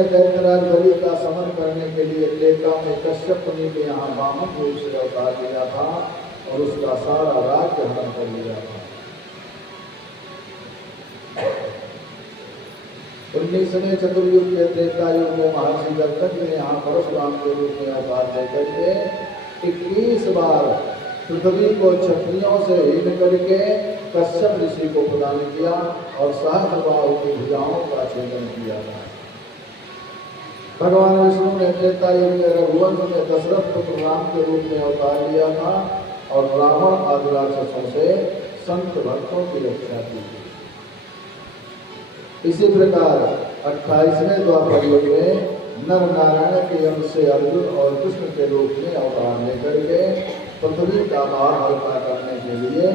ने दैत्यराज बलि का समन करने के लिए त्रेता में कश्यप मुनि के यहाँ वामन रूप से अवतार लिया था और उसका सारा राज्य हरण कर लिया था। 19वें चतुर्युग के त्रेता युग में महर्षि दत्तक ने यहाँ परशुराम के रूप में अवतार लेकर के 21 बार पृथ्वी को क्षत्रियों से हीन करके कश्यप ऋषि को प्रदान किया और सहस्रबाहु की भुजाओं का छेदन किया था। भगवान विष्णु ने त्रेता युग में रघुवंश में दशरथ पुत्र राम के रूप में अवतार लिया था और रावण आदि राक्षसों से संत भक्तों की रक्षा की। इसी प्रकार 28वें द्वापर युग में नर नारायण के अंश से अर्जुन और कृष्ण के रूप में अवतार लेकर के पृथ्वी का भार हल्का करने के लिए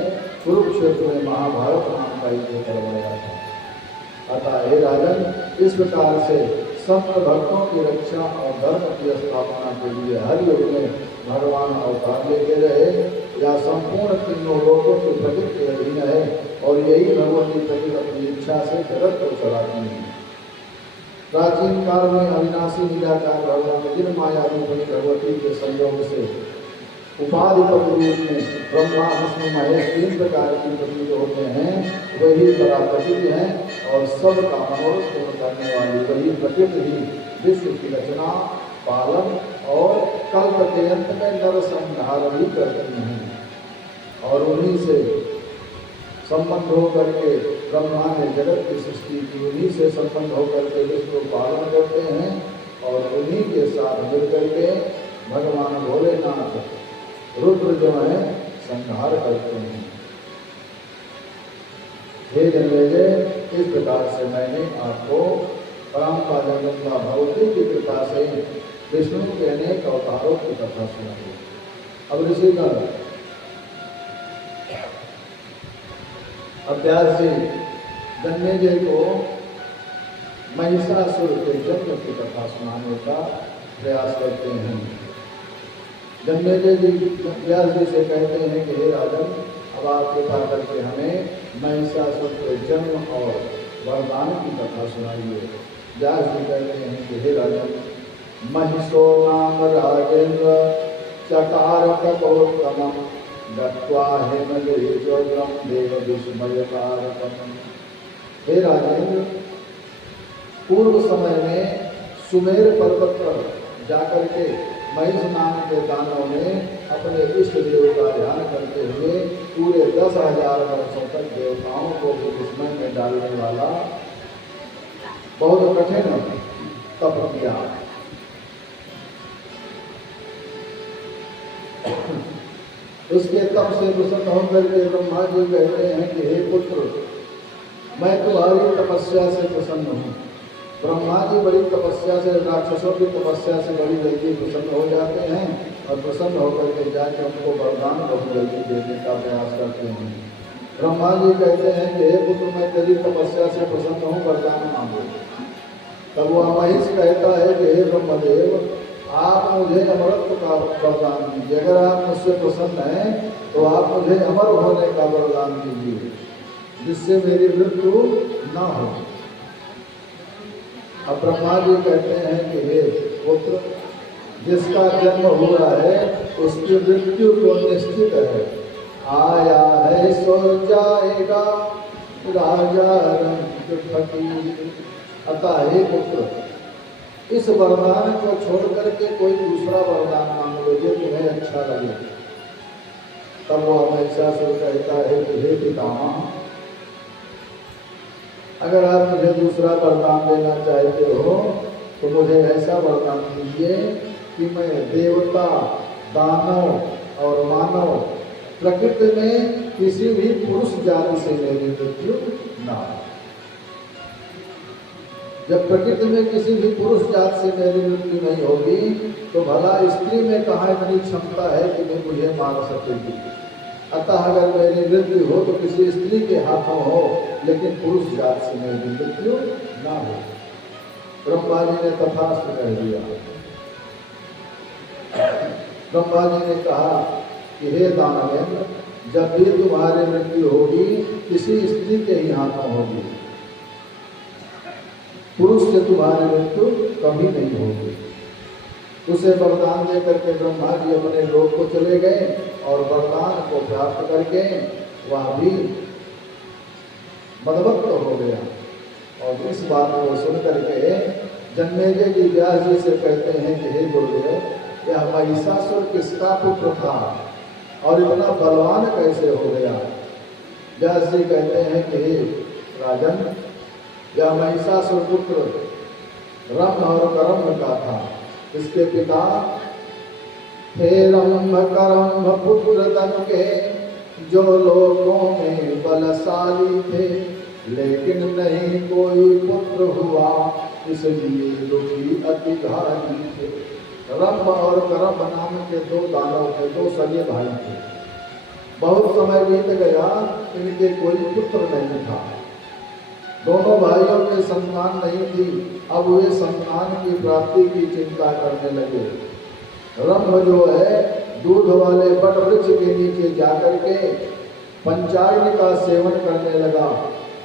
कुरुक्षेत्र में महाभारत नाम का युद्ध करवाया था। अतः हे राजन, इस प्रकार से संत भक्तों की रक्षा और धर्म की स्थापना के लिए हर युग में भगवान अवतार लेते रहे। या संपूर्ण तीनों लोगों की प्रकृति अधीन है और यही भगवती प्रकृति अपनी इच्छा से जगत को चलाती है। प्राचीन काल में अविनाशी निराकार भगवान जिन मायारूपिणी भगवती के संयोग से उपाधि रूप में ब्रह्मा विष्णु महेश 3 प्रकार की प्रतीत होते हैं, वही पराप्रकृति है और सब का मनोरथ पूर्ण करने वाली वही प्रकृति ही विश्व की रचना, पालन और कल्प के अंत में नर संहार भी करती हैं। और उन्हीं से संबंध होकर के ब्रह्मा ने जगत की सृष्टि की, उन्हीं से संबंध होकर के विश्व को पालन करते हैं और उन्हीं के साथ मिलकर के भगवान भोलेनाथ रुद्र जो है संहार करते हैं। हे जन्मेजय, इस प्रकार से मैंने आपको परम्परा भगवती की कृपा से विष्णु के अनेक अवतारों की कथा सुनाई। अब ऋषिगण अभ्यास से जन्मेजय को महिषासुर के जन्म की कथा सुनाने का प्रयास करते हैं। जन्मेजय जी व्यास जी से कहते हैं कि हे राजन, अब आप कृपा करके हमें महिषासुर के जन्म और वरदान की कथा सुनाइए। व्यास जी कहते हैं कि हे राजन, महिषो नाम राजेंद्र चकार कपोत्तमं दत्वा हेमगिरिजोग्रम देव विस्मयकारकम्। हे राजेंद्र, पूर्व समय में सुमेर पर्वत पर जाकर के महिष नाम के दानव ने अपने इष्ट देव का ध्यान करते हुए पूरे 10,000 वर्षों तक देवताओं को भी विस्मय में डालने वाला बहुत कठिन तप किया। उसके तप से प्रसन्न होकर के ब्रह्मा जी कहते हैं कि हे पुत्र, मैं तुम्हारी तपस्या से प्रसन्न हूँ। ब्रह्मा जी बड़ी तपस्या से, राक्षसों की तपस्या से बड़ी जल्दी प्रसन्न हो जाते हैं और प्रसन्न होकर के जाके उनको वरदान बहुत जल्दी देने का प्रयास करते हैं। ब्रह्मा जी कहते हैं कि हे पुत्र, मैं तेरी तपस्या से प्रसन्न हूँ, वरदान मांगो। तब वह महिष कहता है कि हे ब्रह्मदेव, आप मुझे अमरत्व का वरदान दीजिए। अगर आप मुझसे प्रसन्न हैं तो आप मुझे अमर होने का वरदान दीजिए, जिससे मेरी मृत्यु न हो। अब ब्रह्मा जी कहते हैं कि हे पुत्र, जिसका जन्म हुआ है उसकी मृत्यु तो निश्चित है, आया है सो जाएगा राजा रंग फकीर। अतः हे पुत्र, इस वरदान को छोड़ करके कोई दूसरा वरदान मांग लो जो तुम्हें अच्छा लगे। तब वह महिषासुर कहता है कि हे पितामह, अगर आप मुझे दूसरा वरदान देना चाहते हो तो मुझे ऐसा वरदान दीजिए कि मैं देवता, दानव और मानव प्रकृति में किसी भी पुरुष जाति से मेरी मृत्यु न हो। जब प्रकृति में किसी भी पुरुष जाति से मेरी मृत्यु नहीं होगी तो भला स्त्री में कहाँ इतनी क्षमता है कि मैं मुझे मार सकेगी। अतः अगर मेरी मृत्यु हो तो किसी स्त्री के हाथों हो, लेकिन पुरुष जाति से मेरी मृत्यु ना हो। ब्रह्मा जी ने तथास्तु कह दिया। ब्रह्मा जी ने कहा कि हे दानवेंद्र, जब भी तुम्हारी मृत्यु होगी किसी स्त्री के ही हाथों होगी। पुरुष से तुम्हारी मृत्यु कभी नहीं होगी। उसे वरदान दे करके ब्रह्मा जी अपने लोक को चले गए और वरदान को प्राप्त करके वह भी मदमत्त हो गया। और इस बात को सुन करके जन्मेजय जी व्यास जी से कहते हैं कि हे गुरुदेव, यह महिषासुर किसका पुत्र था और इतना बलवान कैसे हो गया? व्यास जी कहते हैं कि हे राजन, यह महिषासुर पुत्र रंभ और करम्भ का था। इसके पिता थे रंभ करम्भ पुत्र दंगे, जो लोगों में बलशाली थे, लेकिन नहीं कोई पुत्र हुआ, इसलिए दुखी अति घारी थे। रंभ और करम्भ नाम के दो दानव थे, दो सगे भाई थे। बहुत समय बीत गया, इनके कोई पुत्र नहीं था। दोनों भाइयों के संतान नहीं थी। अब वे संतान की प्राप्ति की चिंता करने लगे। रंभ जो है दूध वाले बट वृक्ष के नीचे जाकर के पंचाग्नि का सेवन करने लगा,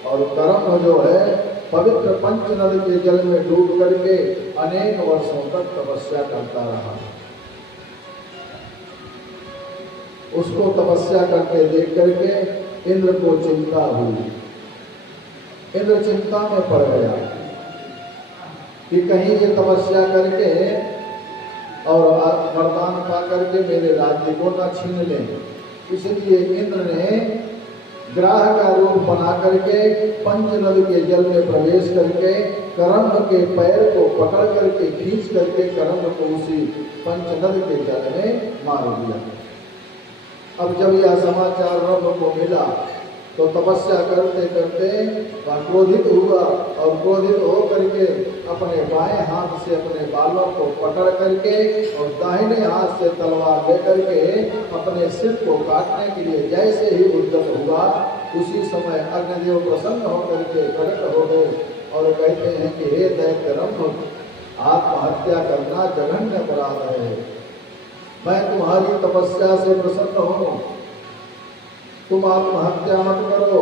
और करम्भ जो है पवित्र पंचनद के जल में डूब करके अनेक वर्षों तक तपस्या करता रहा। उसको तपस्या करके देख करके इंद्र को चिंता हुई। इंद्र चिंता में पड़ गया कि कहीं ये तपस्या करके और वरदान पा करके मेरे राज्य को न छीन लें। इसलिए इंद्र ने ग्राह का रूप बना करके पंचनद के जल में प्रवेश करके करम्भ के पैर को पकड़ करके खींच करके करम्भ को उसी पंचनद के जल में मार दिया। अब जब यह समाचार रंभ को मिला तो तपस्या करते करते वह क्रोधित हुआ, और क्रोधित हो करके अपने बाएं हाथ से अपने बालों को पकड़ करके और दाहिने हाथ से तलवार लेकर के अपने सिर को काटने के लिए जैसे ही उद्यत हुआ, उसी समय अग्निदेव प्रसन्न होकर के प्रकट हो गए और कहते हैं कि हे दैत्य रंभ, आत्महत्या करना जघन्य अपराध है। मैं तुम्हारी तपस्या से प्रसन्न हूँ, तुम आत्महत्या मत करो।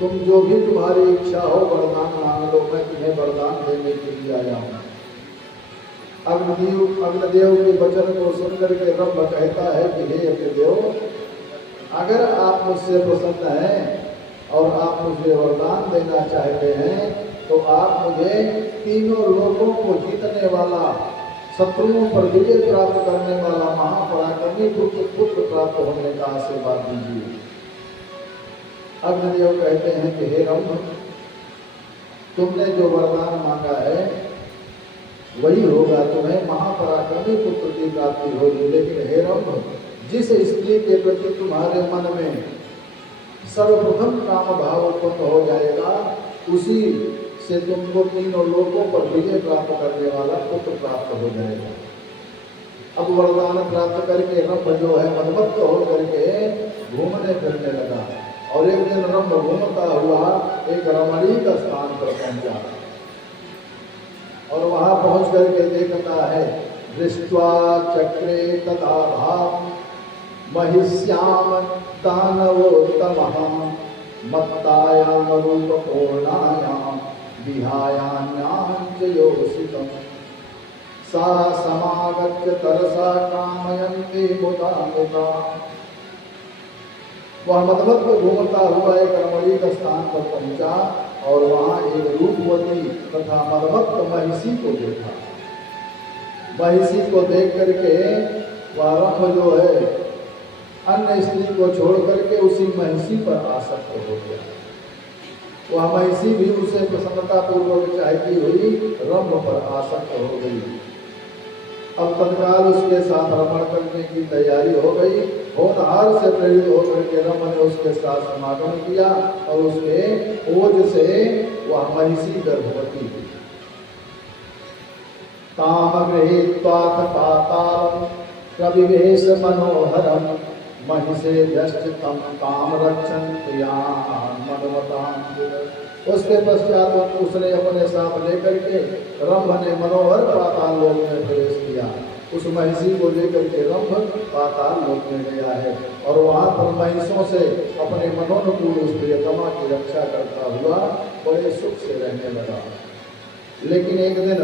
तुम जो भी तुम्हारी इच्छा हो वरदान मांग लो, मैं तुम्हें वरदान देने के लिए आया हूँ। अग्निदेव के वचन को सुनकर के रंभ कहता है कि हे अग्निदेव, अगर आप मुझसे प्रसन्न हैं और आप मुझे वरदान देना चाहते हैं तो आप मुझे तीनों लोगों को जीतने वाला, शत्रुओं पर विजय प्राप्त करने वाला महापराक्रमी पुत्र प्राप्त होने का आशीर्वाद दीजिए। अग्निदेव कहते हैं कि हे रंभ, तुमने जो वरदान मांगा है वही होगा, तुम्हें महापराक्रमी पुत्र की प्राप्ति होगी। लेकिन हे रंभ, जिस स्त्री के प्रति तुम्हारे मन में सर्वप्रथम काम भाव उत्पन्न हो जाएगा, उसी से तुमको तीनों लोगों पर विजय प्राप्त करने वाला पुत्र प्राप्त हो जाएगा। अब वरदान प्राप्त करके रंभ जो है मदमत्त हो करके घूमने फिरने लगा, और एक दिन रंभ घूमता हुआ एक रमणीक स्थान पर पहुंचा, और वहां पहुंच करके देखता है दृष्ट्वा चक्रे तथा भाम महिष्याम दानवोत्तमः मत्तायाम रूपपूर्णायाम विहायान्यां च योषितम् सा समागत्य तरसा कामयन्ति मुदा मुदा। वह मदमत्त घूमता हुआ एक रमणीक स्थान पर पहुंचा और वहां एक रूपवती तथा मदमत्त महिषी को देखा। महिषी को देख करके वह रंभ जो है अन्य स्त्री को छोड़ करके उसी महिषी पर आसक्त हो गया। वह महिषी भी उसे प्रसन्नता पूर्वक चाहती हुई रंभ पर आसक्त हो गई। अब तत्काल उसके साथ रमण करने की तैयारी हो गई। होनहार से प्रेरित होकर के रंभ ने उसके साथ समागम किया और उसके ओज से वह महिषी गर्भवती हुई। ताम गृहीत्वाथ पातालम प्रविवेश मनोहरम महिषे व्यष्टितम काम रक्षण प्रियान मनोवतां। उसके पश्चात उसने अपने साथ लेकर के रंभ ने मनोहर पाताल लोक में प्रवेश किया। उस महिषी को लेकर के रंभ पाताल लोक में गया है और वहां पर महिषों से अपने मनोनुकूल उस प्रियतमा की रक्षा करता हुआ बड़े सुख से रहने लगा। लेकिन एक दिन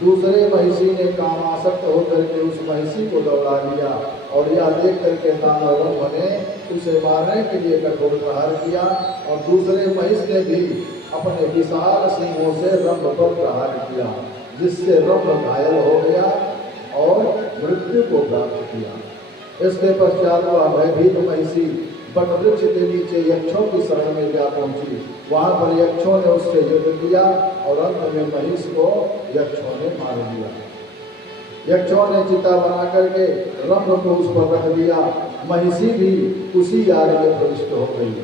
दूसरे महिषी ने कामासक्त होकर के उस महिषी को दौड़ा लिया और यह देख करके दानव ने उसे मारने के लिए कठोर प्रहार किया और दूसरे महिष ने भी अपने विशाल सिंहों से रंभ पर प्रहार किया, जिससे रंभ घायल हो गया और मृत्यु को प्राप्त किया। इसके पश्चात वह भयभीत महिषी बट वृक्ष के नीचे यक्षों की शरण में जा पहुंची। वहां पर यक्षों ने उससे युद्ध किया और अंत में महिष को यक्षों ने मार दिया। यक्षों ने चिता बना करके रंभ को उस पर रख दिया। महिषी भी उसी आग में प्रविष्ट हो गई।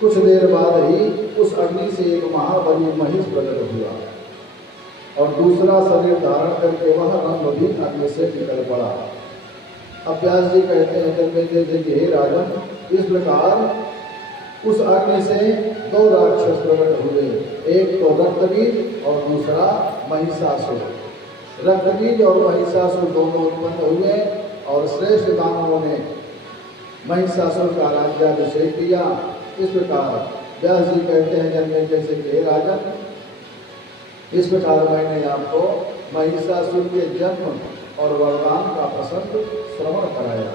कुछ देर बाद ही उस अग्नि से एक महाबली महिष प्रकट हुआ और दूसरा शरीर धारण करके वह रंभ भी अग्नि से निकल पड़ा। अब व्यास जी कहते हैं जन्मेजय जी कि हे राजन, इस प्रकार उस अग्नि से दो राक्षस प्रकट हुए, एक तो रक्तबीज और दूसरा महिषासुर। रक्तबीज और महिषासुर दोनों उत्पन्न हुए और श्रेष्ठ दानवों ने महिषासुर का राज्याभिषेक किया। इस प्रकार व्यास जी कहते हैं जन्मेजय से कि हे राजन, इस प्रकार मैंने आपको महिषासुर के जन्म और वरदान का प्रसंग श्रवण कराया।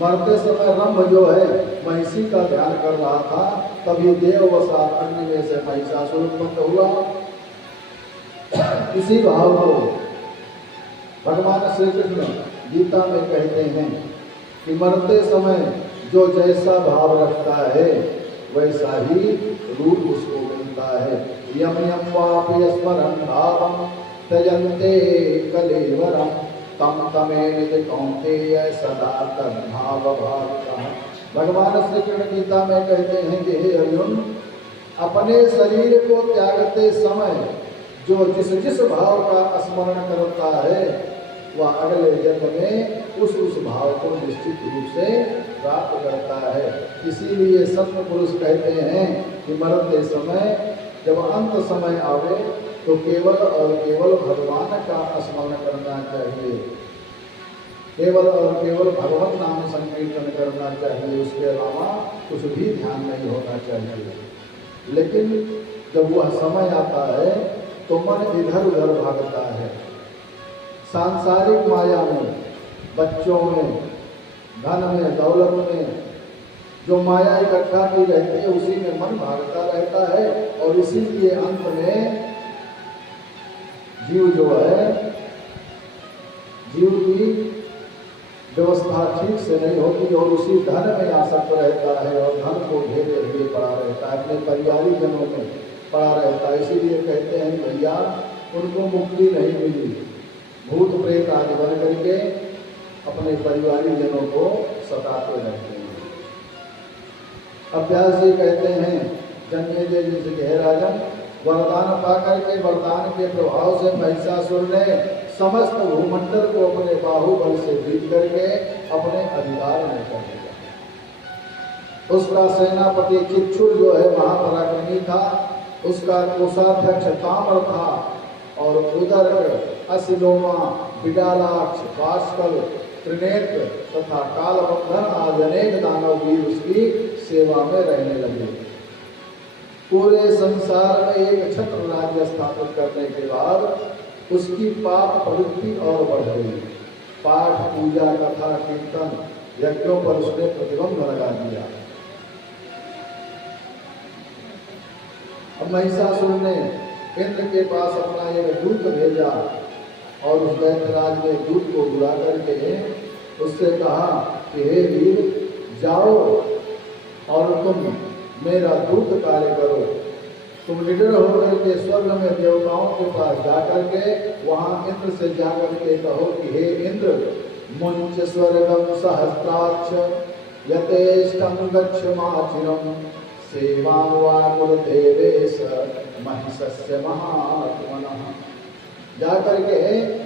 मरते समय रंभ जो है महिषी का ध्यान कर रहा था, तभी देववसात अग्नि में से महिषासुर उत्पन्न हुआ। इसी भाव को भगवान श्री कृष्ण गीता में कहते हैं कि मरते समय जो जैसा भाव रखता है वैसा ही रूप उसको मिलता है। यम यम वापि स्मरन् भावं त्यजन्ते कलेवरं तम तमेन कौन्तेय सदा तद्भाव भावितः। भगवान श्री कृष्ण गीता में कहते हैं कि हे अर्जुन, अपने शरीर को त्यागते समय जो जिस जिस भाव का स्मरण करता है वह अगले जन्म में उस भाव को निश्चित रूप से प्राप्त करता है। इसीलिए संत पुरुष कहते हैं कि मरते समय जब अंत समय आवे तो केवल और केवल भगवान का स्मरण करना चाहिए, केवल और केवल भगवत नाम संकीर्तन करना चाहिए, उसके अलावा कुछ भी ध्यान नहीं होना चाहिए। लेकिन जब वह समय आता है तो मन इधर उधर भागता है। सांसारिक माया में, बच्चों में, धन में, दौलत में जो माया इकट्ठा की रहती है उसी में मन भागता रहता है और इसीलिए अंत में जीव जो है, जीव की व्यवस्था ठीक से नहीं होती और उसी धन में आसक्त रहता है और धन को घेरे हुए पड़ा रहता है, अपने परिवारी जनों में पड़ा रहता है। इसीलिए कहते हैं भैया उनको मुक्ति नहीं मिली, भूत प्रेत आदि बन करके अपने परिवारी जनों को सताते रहते हैं। अब व्यास जी कहते हैं जन्मेजय जी से हे राजन, वरदान पाकर के वरदान के प्रभाव से महिषासुर ने समस्त भूमंडल को अपने बाहुबल से जीत करके अपने अधिकार में कर लिया। उसका सेनापति चिक्षुर जो है महापराक्रमी था, उसका कोषाध्यक्ष ताम्र था और उदर, असिलोमा, बिडालाक्ष, बाष्कल, त्रिनेत्र तथा कालबंधन आदि अनेक दानव भी उसकी सेवा में रहने लगे। पूरे संसार में एक छत्र राज्य स्थापित करने के बाद उसकी पाप प्रवृत्ति और बढ़ गई। पाठ, पूजा, कथा, कीर्तन, यज्ञों पर उसने प्रतिबंध लगा दिया। अब महिषासुर ने इंद्र के पास अपना एक दूत भेजा और उस दैत्यराज ने दूत को बुला करके उससे कहा कि हे वीर, जाओ और तुम मेरा दूत कार्य करो। तुम निडर होकर के स्वर्ग में देवताओं के पास जाकर के वहां इंद्र से जाकर के कहो कि हे इंद्र, मुंच स्वर्गम सहस्त्राक्ष यथेष्टं गच्छमाचिरं सेवां वा कुरुदेवेश महिषस्य महात्मनः। जाकर के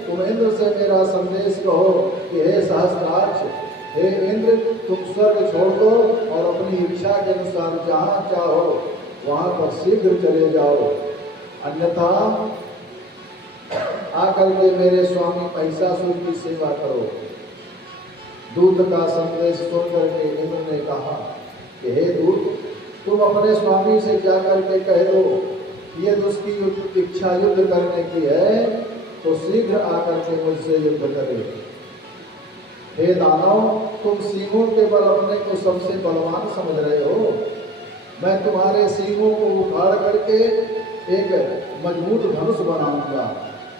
तुम इंद्र से मेरा संदेश कहो कि हे सहस्त्राक्ष, हे इंद्र, तुम स्वर्ग छोड़ दो और अपनी इच्छा के अनुसार जहाँ चाहो वहाँ पर शीघ्र चले जाओ, अन्यथा आकर के मेरे स्वामी महिषासुर की सेवा करो। दूत का संदेश सुन करके इंद्र ने कहा कि हे दूत, तुम अपने स्वामी से जाकर के कह दो यदि उसकी इच्छा युद्ध करने की है तो शीघ्र आकर के मुझसे युद्ध करे। हे दानव, तुम सींगों के बल अपने को सबसे बलवान समझ रहे हो। मैं तुम्हारे सींगों को उखाड़ करके एक मजबूत धनुष बनाऊंगा।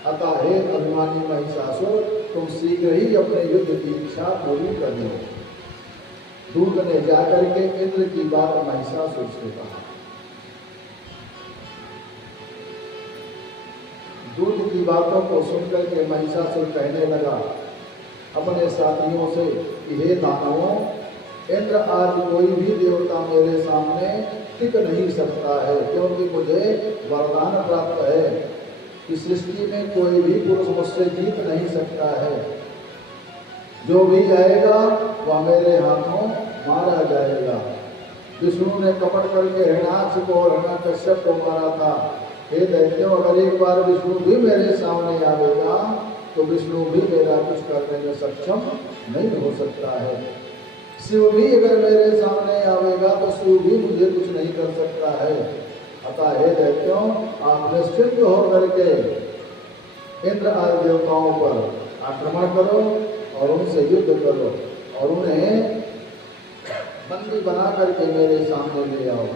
अतः हे अभिमानी महिषासुर, तुम शीघ्र ही अपने युद्ध की इच्छा पूरी कर लो। दूत ने जाकर के इंद्र की बात महिषासुर से कहा। दूत की बातों को सुनकर के महिषासुर कहने लगा अपने साथियों से कि हे दानवों, इंद्र आदि कोई भी देवता मेरे सामने टिक नहीं सकता है, क्योंकि मुझे वरदान प्राप्त है कि सृष्टि में कोई भी पुरुष मुझसे जीत नहीं सकता है। जो भी आएगा वह मेरे हाथों मारा जाएगा। विष्णु ने कपट करके हिरण्याक्ष को और हिरण्यकश्यप को मारा था। हे दैत्यों, अगर एक बार विष्णु भी मेरे सामने आवेगा तो विष्णु भी मेरा कुछ करने में सक्षम नहीं हो सकता है। शिव भी अगर मेरे सामने आवेगा तो शिव भी मुझे कुछ नहीं कर सकता है। अतः हे दैत्यों, आप निश्चिंत होकर के इंद्र आदि देवताओं पर आक्रमण करो और उनसे युद्ध करो और उन्हें बंदी बना करके मेरे सामने ले आओ।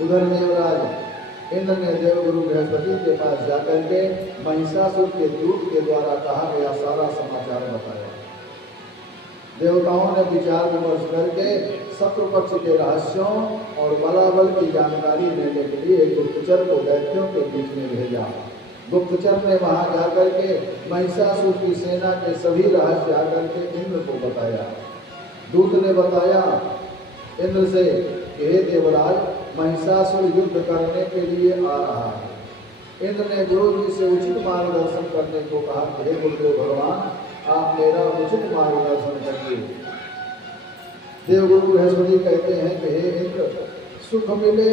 उधर देवराज इंद्र ने देवगुरु बृहस्पति के पास जाकर के महिषासुर के दूत के द्वारा कहा गया सारा समाचार बताया। देवताओं ने विचार विमर्श करके शत्रु पक्ष के रहस्यों और बलाबल की जानकारी लेने के लिए एक गुप्तचर को दैत्यों के बीच में भेजा। गुप्तचर ने वहां जाकर के महिषासुर की सेना के सभी रहस्य आकर के इंद्र को बताया। दूत ने बताया इंद्र से कि हे देवराज, महिषासुर युद्ध करने के लिए आ रहा है। इंद्र ने गुरु जी से उचित मार्गदर्शन करने को कहा कि हे गुरुदेव भगवान, आप मेरा उचित मार्गदर्शन करिए। देवगुरु बृहस्पति कहते हैं कि हे इंद्र, सुख मिले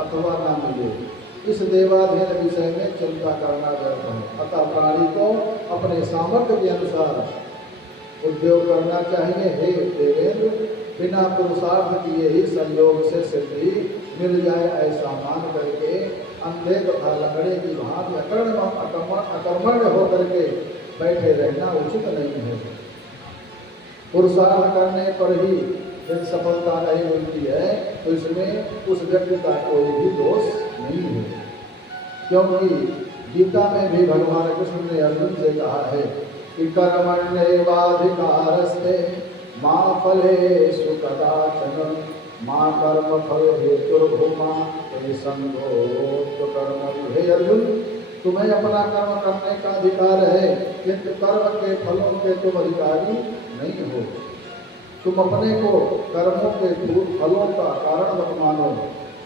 अथवा ना मिले, इस देवाधीन विषय में चिंता करना व्यर्थ है। अतः प्राणी को अपने सामर्थ्य के अनुसार उद्योग करना चाहिए। हे देवेंद्र, बिना पुरुषार्थ किए ही संयोग से सिद्धि मिल जाए ऐसा मान करके अंधे तथा लंगड़े की भांति अकर्मण्य होकर के बैठे रहना उचित नहीं है। पुरुषार्थ करने पर ही यदि सफलता नहीं मिलती है तो इसमें उस व्यक्ति का कोई भी दोष नहीं है, क्योंकि गीता में भी भगवान कृष्ण ने अर्जुन से कहा है कि कर्मण्येवाधिकारस्ते मा फलेषु कदाचन मां कर्म फल हेतुर्भूमा ते संगोऽस्त्व कर्मणि। हे अर्जुन, तुम्हें अपना कर्म करने का अधिकार है, किंतु कर्म के फलों के तुम अधिकारी नहीं हो। तुम अपने को कर्मों के फलों का कारण मत मानो,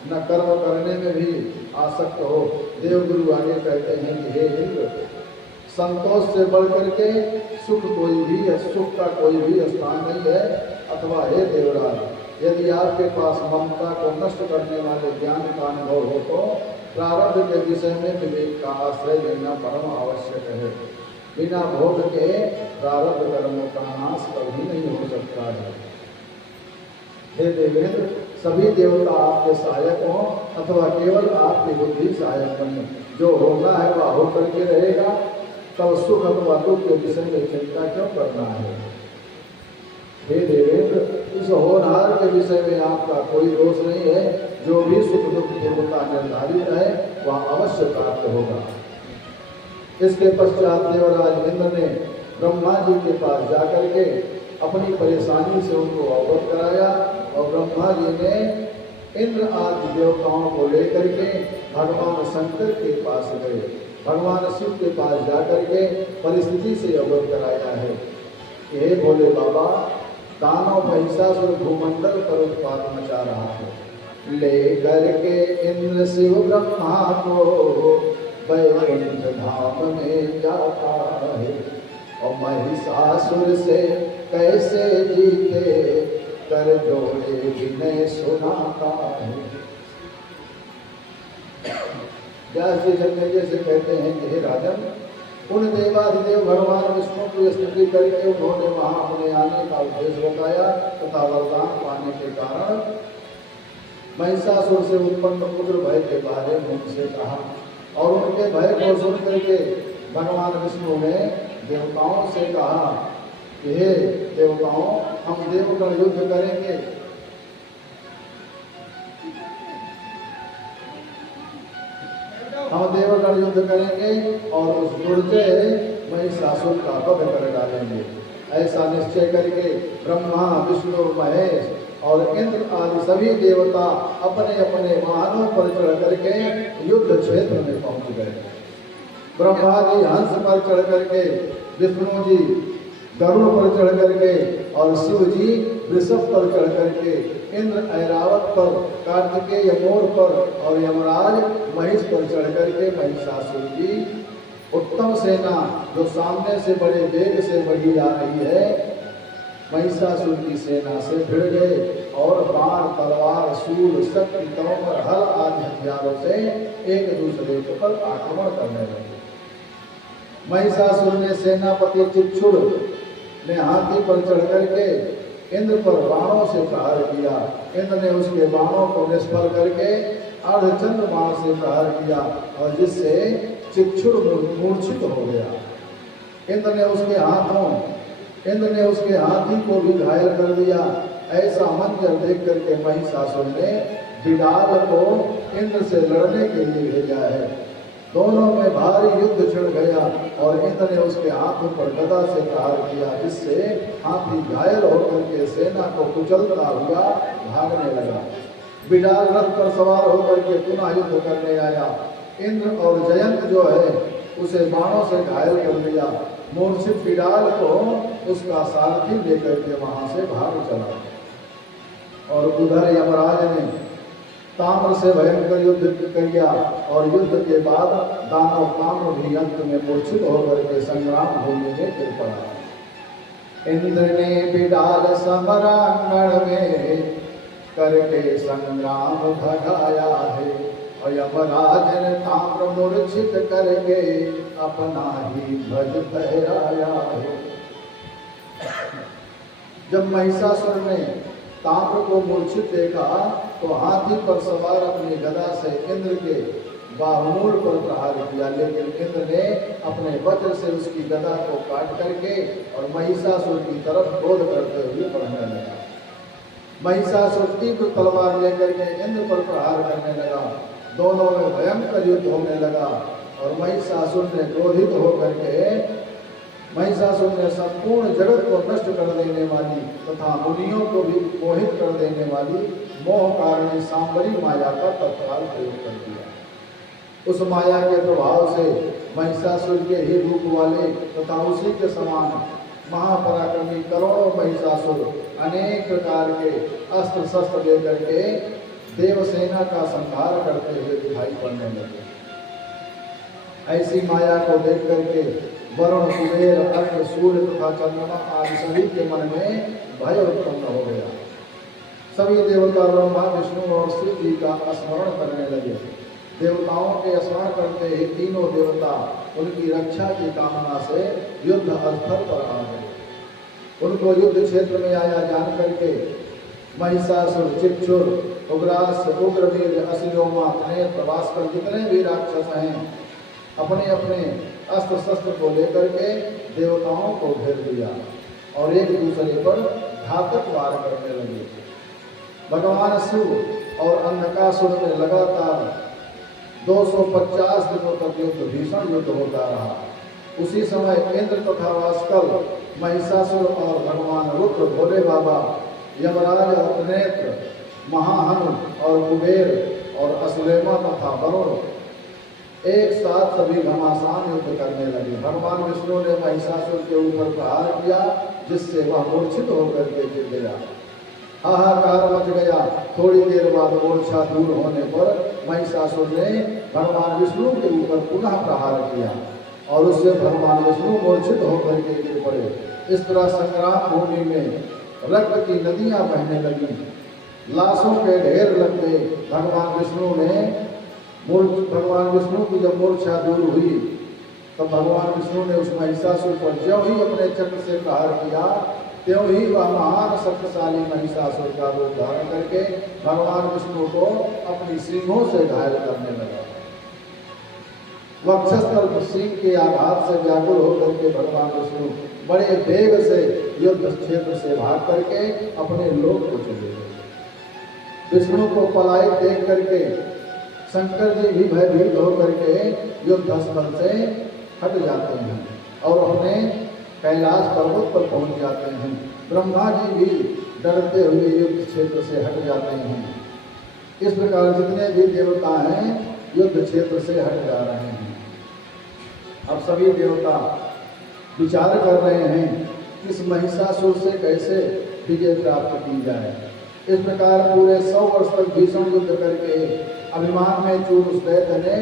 न कर्म करने में भी आसक्त हो। देवगुरु आगे कहते हैं कि हे इंद्र, संतोष से बढ़कर के सुख का कोई भी स्थान नहीं है। अथवा हे देवराज, यदि आपके पास ममता को नष्ट करने वाले ज्ञान का अनुभव हो तो प्रारब्ध के विषय में विवेक का आश्रय लेना परम आवश्यक है। बिना भोग के प्रारब्ध कर्मों का नाश कभी नहीं हो सकता है। हे देवेंद्र, सभी देवता आपके सहायक हों अथवा केवल आपकी बुद्धि सहायक बने, जो होना है वह होकर के रहेगा, तब सुख अथवा दुख के विषय में चिंता क्यों करना है। हे देवेंद्र, इस होनहार के विषय में आपका कोई दोष नहीं है। जो भी सुख दुख पूर्वता निर्धारित है वह अवश्य प्राप्त होगा। इसके पश्चात देवराज इंद्र ने ब्रह्मा जी के पास जाकर के अपनी परेशानी से उनको अवगत कराया और ब्रह्मा जी ने इंद्र आदि देवताओं को लेकर के भगवान शंकर के पास गए। भगवान शिव के पास जाकर के परिस्थिति से अवगत कराया है कि हे भोले बाबा, दानव महिषासुर भूमंडल पर उत्पात मचा रहा है। ले करके इंद्र शिव ब्रह्मा को वैकुंठ धाम में जाता है, और महिषासुर से कैसे जीते कर जोड़े विनय सुनाता है। व्यास जी जन्मेजय से कहते हैं कि हे राजन, उन देवाधिदेव भगवान विष्णु की स्तुति करके उन्होंने वहां अपने आने का उद्देश्य बताया तथा वरदान पाने के कारण महिषासुर से उत्पन्न पुत्र भय के बारे में उनसे कहा, और उनके भय को सुन करके भगवान विष्णु ने देवताओं से कहा कि हे देवताओं, हम देवगण युद्ध करेंगे। हम देवगण युद्ध करेंगे और उस दुर्जय महिषासुर का वध कर डालेंगे। ऐसा निश्चय करके ब्रह्मा, विष्णु, महेश और इंद्र आदि सभी देवता अपने अपने वाहनों पर चढ़ करके युद्ध क्षेत्र में पहुंच गए। ब्रह्मा जी हंस पर चढ़ करके, विष्णु जी गरुड़ पर चढ़ करके और शिव जी वृषभ पर चढ़ करके, इंद्र ऐरावत पर, कार्तिकेय मोर पर और यमराज महिष पर चढ़ करके महिषासुर की उत्तम सेना जो सामने से बड़े वेग से बढ़ी आ रही है, महिषासुर की सेना से भिड़ गए और बाण, तलवार, शूल, शक्ति, तोमर, हल आदि हथियारों से एक दूसरे के पर आक्रमण करने लगे। महिषासुर ने सेनापति चिक्षुर ने हाथी पर चढ़ करके इंद्र पर बाणों से प्रहार किया। इंद्र ने उसके बाणों को निष्फल करके अर्धचंद्र बाण से प्रहार किया और जिससे चिक्षुर मूर्छित हो गया। इंद्र ने उसके हाथी को भी घायल कर दिया। ऐसा मंजर देख करके महिषासुर ने बिडाल को इंद्र से लड़ने के लिए भेजा है। दोनों में भारी युद्ध छिड़ गया और इंद्र ने उसके हाथों पर गदा से प्रहार किया, जिससे हाथी घायल होकर के सेना को कुचलता हुआ भागने लगा। बिडाल रथ पर सवार होकर के पुनः युद्ध करने आया। इंद्र और जयंत जो है उसे बाणों से घायल कर दिया। मूर्छित बिडाल को उसका सारथी लेकर के वहां से भाग चला। और उधर यमराज ने ताम्र से भयंकर युद्ध किया और युद्ध के बाद दानव ताम्र भी अंत में मूर्छित होकर के संग्राम भूमि में गिर पड़ा। इंद्र ने बिडाल समरांगण में करके संग्राम भगाया है और यमराज ने ताम्र मूर्छित करके अपना ही ध्वज फहराया है। जब महिषासुर ने ताम्र को मूर्छित देखा तो हाथी पर सवार अपनी गदा से इंद्र के बाहुमूल पर प्रहार किया, लेकिन इंद्र ने अपने वज्र से उसकी गदा को काट करके और महिषासुर की तरफ क्रोध करते हुए बढ़ने लगा। महिषासुर तीव्र तलवार लेकर के इंद्र पर प्रहार करने लगा। दोनों में भयंकर युद्ध होने लगा और महिषासुर ने क्रोधित होकर के महिषासुर ने संपूर्ण जगत को नष्ट कर देने वाली तथा मुनियों को भी मोहित कर देने वाली मोह कारिणी सांबरी माया का तत्काल प्रयोग कर दिया। उस माया के प्रभाव से महिषासुर के ही रूप वाले तथा उसी के समान महापराक्रमी करोड़ों महिषासुर अनेक प्रकार के अस्त्र शस्त्र लेकर के देवसेना का संहार करते हुए दिखाई पड़ने लगे। ऐसी माया को देख करके वरुण, कुबेर, अर्क, सूर्य तथा चंद्रमा आदि सभी के मन में भय उत्पन्न हो गया। सभी देवता ब्रह्मा, विष्णु और शिव जी का स्मरण करने लगे। देवताओं के स्मरण करते ही तीनों देवता उनकी रक्षा की कामना से युद्ध स्थल पर आ गए। उनको युद्ध क्षेत्र में आया जान करके महिषासुर, चिक्षुर, उग्रास, उग्रवीर, असिलोमा, त्रेत, भास्कर जितने भी राक्षस हैं अपने अपने अस्त्र शस्त्र को लेकर के देवताओं को घेर लिया और एक दूसरे पर घातक वार करने लगे। भगवान शिव और अंधकासुर में लगातार 250 दिनों तक युद्ध, भीषण युद्ध होता रहा। उसी समय इंद्र तथा वास्कल, महिषासुर और भगवान रुद्र, भोले बाबा, यमराज और नेत्र, महाहनु और कुबेर और असुलेमा तथा वरुण एक साथ सभी घमासान युद्ध करने लगे। भगवान विष्णु ने महिषासुर के ऊपर प्रहार किया, जिससे वह मूर्छित होकर के गिर गया। हाहाकार मच गया। थोड़ी देर बाद मूर्छा दूर होने पर महिषासुर ने भगवान विष्णु के ऊपर पुनः प्रहार किया और उससे भगवान विष्णु मूर्छित होकर के गिर पड़े। इस तरह संग्राम भूमि में रक्त की नदियां बहने लगी, लाशों के ढेर लग गए। भगवान विष्णु की जब मूर्छा दूर हुई तब भगवान विष्णु ने उस महिषासुर पर ज्यों ही अपने चक्र से प्रहार किया, त्यों ही वह महान शक्तिशाली महिषासुर का रूप धारण करके भगवान विष्णु को अपनी सींगों से घायल करने लगा। वक्षस्थल सिंह के आघात से व्याकुल होकर के भगवान विष्णु बड़े वेग से युद्ध क्षेत्र से भाग करके अपने लोक को चले गए। विष्णु को पलायित देख करके शंकर जी भी भयभीत होकर के युद्ध स्थल से हट जाते हैं और अपने कैलाश पर्वत पर पहुंच जाते हैं। ब्रह्मा जी भी डरते हुए युद्ध क्षेत्र से हट जाते हैं। इस प्रकार जितने भी देवता हैं युद्ध क्षेत्र से हट जा रहे हैं। अब सभी देवता विचार कर रहे हैं इस महिषासुर से कैसे विजय प्राप्त की जाए। इस प्रकार पूरे 100 वर्ष तक भीषण युद्ध करके अभिमान में चूर उस दैत्य ने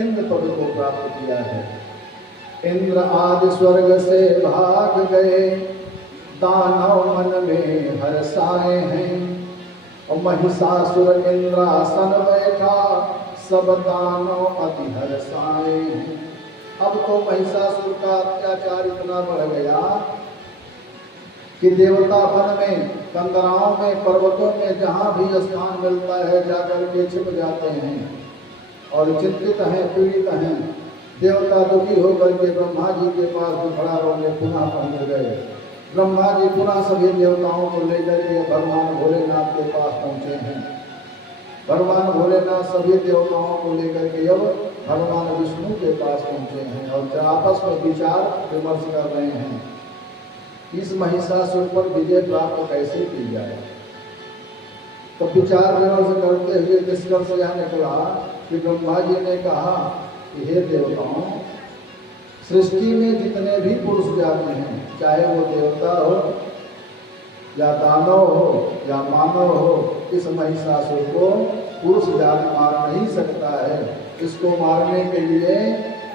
इंद्र पद को प्राप्त किया है। इंद्र आदि स्वर्ग से भाग गए, दानव मन में हर्षाए हैं। और महिषासुर इंद्रासन बैठा, सब दानव अति हर्षाए हैं। अब तो महिषासुर का अत्याचार इतना बढ़ गया कि देवता वन में, कंदराओं में, पर्वतों में जहाँ भी स्थान मिलता है जाकर के छिप जाते हैं और चिंतित हैं, पीड़ित हैं। देवता दुखी होकर के ब्रह्मा जी के पास दुखड़ा रोने पुनः पहुँच गए। ब्रह्मा जी पुनः सभी देवताओं को लेकर के भगवान भोलेनाथ के पास पहुँचे हैं। भगवान भोलेनाथ सभी देवताओं को लेकर के अब भगवान विष्णु के पास पहुँचे हैं और आपस में विचार विमर्श कर रहे हैं इस महिषासुर पर विजय प्राप्त कैसे की जाए। तो विचार विमर्श करते हुए निष्कर्ष यह निकला कि ब्रह्मा जी ने कहा कि हे देवताओं, सृष्टि में जितने भी पुरुष जाते हैं, चाहे वो देवता हो या दानव हो या मानव हो, इस महिषासुर को पुरुष जाति मार नहीं सकता है। इसको मारने के लिए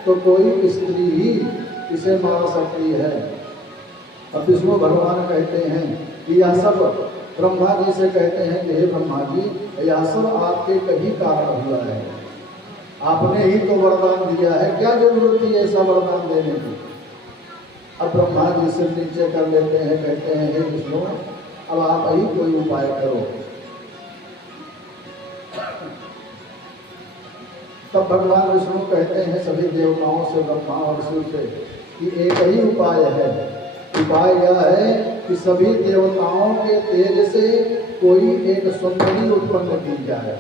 तो कोई स्त्री ही इसे मार सकती है। अब विष्णु भगवान कहते हैं कि यह सब ब्रह्मा जी से कहते हैं कि हे ब्रह्मा जी, यह सब आपके कभी कारण हुआ है। आपने ही तो वरदान दिया है, क्या जरूरत थी ऐसा वरदान देने की। अब ब्रह्मा जी सिर नीचे कर लेते हैं, कहते हैं हे विष्णु, अब आप ही कोई उपाय करो। तब भगवान विष्णु कहते हैं सभी देवताओं से, ब्रह्मा और शिव से, कि एक ही उपाय है। उपाय यह है कि सभी देवताओं के तेज से कोई एक सुंदरी उत्पन्न की जाए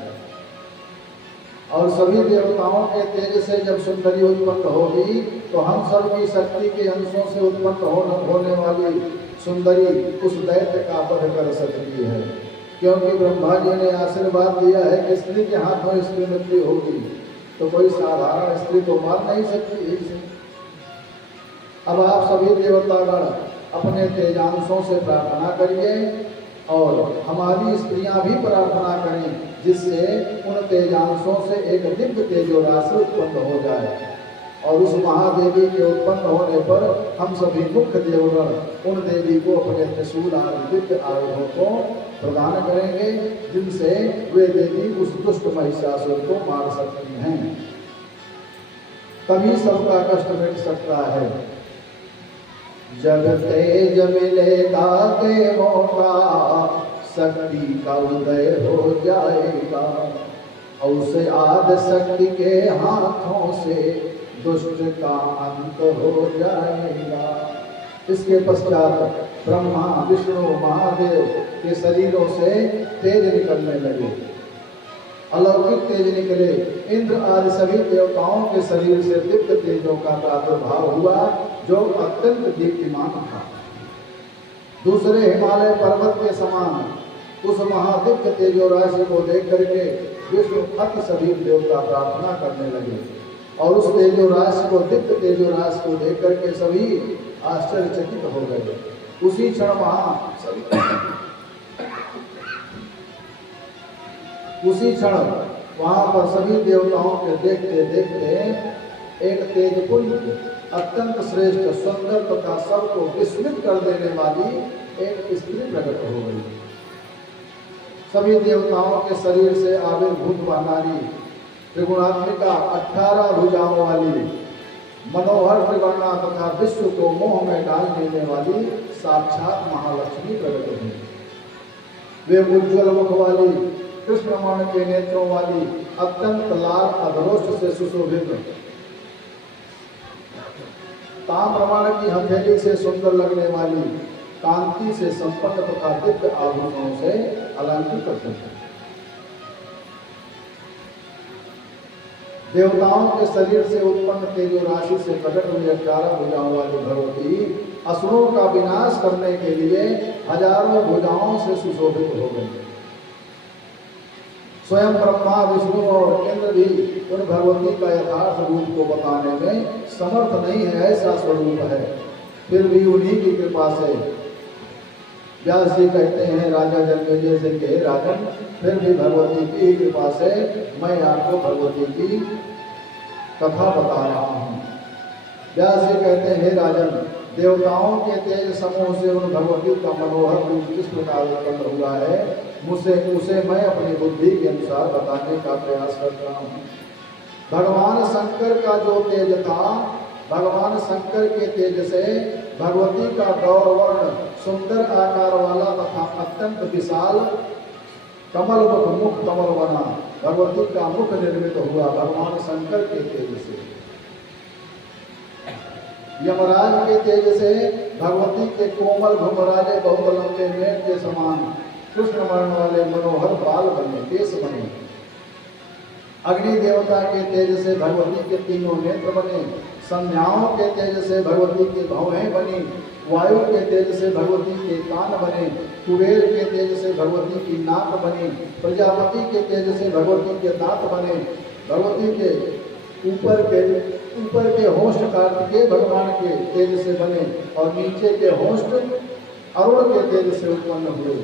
और सभी देवताओं के तेज से जब सुंदरी उत्पन्न होगी तो हम सब की शक्ति के अंशों से उत्पन्न होने वाली सुंदरी उस दैत्य का वध कर सकती है। क्योंकि ब्रह्मा जी ने आशीर्वाद दिया है कि स्त्री के हाथों इसकी मृत्यु होगी, तो कोई साधारण स्त्री को मार नहीं सकती इसे। अब आप सभी देवतागण अपने तेजांशों से प्रार्थना करिए और हमारी स्त्रियां भी प्रार्थना करें, जिससे उन तेजांशों से एक दिव्य तेजो राशि उत्पन्न हो जाए और उस महादेवी के उत्पन्न होने पर हम सभी मुख्य देवगण उन देवी को अपने त्रिशूल आदि दिव्य आयुधों को प्रदान करेंगे, जिनसे वे देवी उस दुष्ट महिषासुर को मार सकती हैं। तभी सबका कष्ट मिट सकता है। जब तेज मिलेगा देवों का, शक्ति का उदय हो जाएगा, और उसे आदि शक्ति के हाथों से दुष्ट का अंत हो जाएगा। इसके पश्चात ब्रह्मा विष्णु महादेव के शरीरों से तेज निकलने लगे, अलौकिक तेज निकले। इंद्र आदि सभी देवताओं के शरीर से दिव्य तेजों का प्रादुर्भाव हुआ, जो अत्यंत दीप्तिमान था। दूसरे हिमालय पर्वत के समान उस महादिव्य तेजो राशि को देख करके विष्णु अति सभी देवता प्रार्थना करने लगे और उस तेजो राशि को, दिव्य तेजो राशि को देख करके सभी आश्चर्यचकित हो गए। उसी क्षण वहां पर सभी देवताओं के देखते देखते एक तेजपुंज, अत्यंत श्रेष्ठ, सुंदर तथा सबको विस्मित कर देने वाली एक स्त्री प्रकट हो गई। सभी देवताओं के शरीर से आविर्भूत वह नारी त्रिगुणात्मिका 18 भुजाओं वाली, मनोहर त्रिवर्णा तथा विश्व को मोह में डाल देने वाली साक्षात महालक्ष्मी प्रकट हुई। वे उज्ज्वल मुख वाली, कृष्णवर्ण के नेत्रों वाली, अत्यंत लाल अधरोष्ट से सुशोभित, ताम्रवर्ण की हथेली से सुंदर लगने वाली, कांति से संपन्न तथा दिव्य आभूषणों से अलंकृत थे। देवताओं के शरीर से उत्पन्न तेजो राशि से प्रकट हुई 11 भुजाओं वाली भगवती असुरों का विनाश करने के लिए हजारों भुजाओं से सुशोभित हो गई। स्वयं ब्रह्मा, विष्णु और इंद्र भी उन भगवती का यथार्थ रूप को बताने में समर्थ नहीं है, ऐसा स्वरूप है। फिर भी उन्हीं की कृपा से व्यास जी कहते हैं राजा जन्मेजय से कि राजन, फिर भी भगवती की कृपा से मैं आपको भगवती की कथा बता रहा हूँ। व्यास जी कहते हैं, हे राजन, देवताओं के तेज समूह से उन भगवती का मनोहर रूप किस प्रकार उत्पन्न हुआ है, उसे मैं अपनी बुद्धि के अनुसार बताने का प्रयास करता हूँ। भगवान शंकर का जो तेज था, भगवान शंकर के तेज से भगवती का गौरवर्ण सुंदर आकार वाला तथा अत्यंत विशाल कमल मुख कमल बना भगवती का मुख निर्मित हुआ भगवान शंकर के तेज से। यमराज के तेज से भगवती के कोमल घुमराले बहुत लंबे मेघ के समान कृष्ण वर्ण वाले मनोहर बाल बने, केस बने। अग्नि देवता के तेज से भगवती के तीनों नेत्र बने। संध्याओं के तेज से भगवती की भौहें बनी। वायु के तेज से भगवती के कान बने। कुबेर के तेज से भगवती की नाक बनी। प्रजापति के तेज से भगवती के दांत बने। भगवती के ऊपर के होष्ठ कार्तिकेय भगवान के तेज से बने और नीचे के होष्ठ अरुण के तेज से उत्पन्न हुए।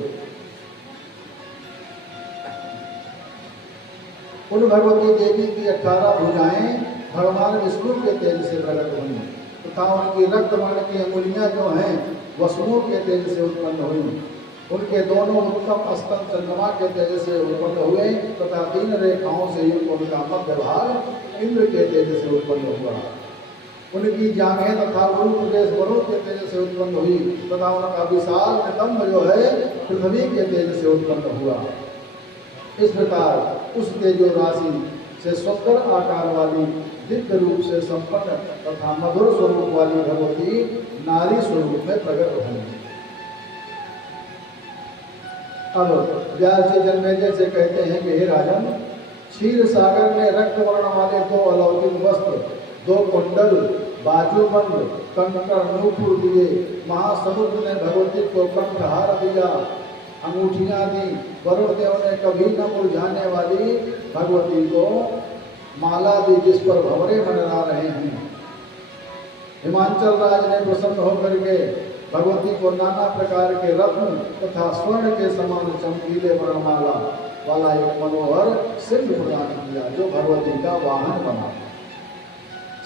उन भगवती देवी की 18 भुजाएं भगवान विष्णु के तेज से प्रकट हुई तथा उनकी रक्त वर्ण की अंगुलियां जो हैं वसुओं के तेज से उत्पन्न हुई। उनके दोनों उत्तम स्तन चंद्रमा के तेज से उत्पन्न हुए तथा 3 रेखाओं से युक्त उनका मध्य भाग इंद्र के तेज से उत्पन्न हुआ। उनकी जांघें तथा गुरु प्रदेश वरुण के तेज से उत्पन्न हुई तथा उनका विशाल नितंब जो है पृथ्वी के तेज से उत्पन्न हुआ। इस प्रकार उस तेजो राशि से सुंदर आकार वाली, दिव्य रूप से संपन्न तथा मधुर स्वरूप वाली भगवती नारी स्वरूप में प्रकट हुई। अब व्यास जी जन्मेजय से कहते हैं कि हे राजन, क्षीर सागर ने रक्त वर्ण वाले 2 अलौकिक वस्त्र, 2 कुंडल, बाजूबंद, कंकड़, नूपुर दिए। महासमुद्र ने भगवती को कंठहार दिया, अंगूठियां दी। वरुण देव ने कभी न मुरझाने वाली भगवती को माला दी जिस पर भंवरे मंडरा रहे हैं। हिमांचल राज ने प्रसन्न होकर के भगवती को नाना प्रकार के रत्न तथा स्वर्ण के समान चमकीले वर्णमाला वाला एक मनोहर सिंह प्रदान किया जो भगवती का वाहन बना।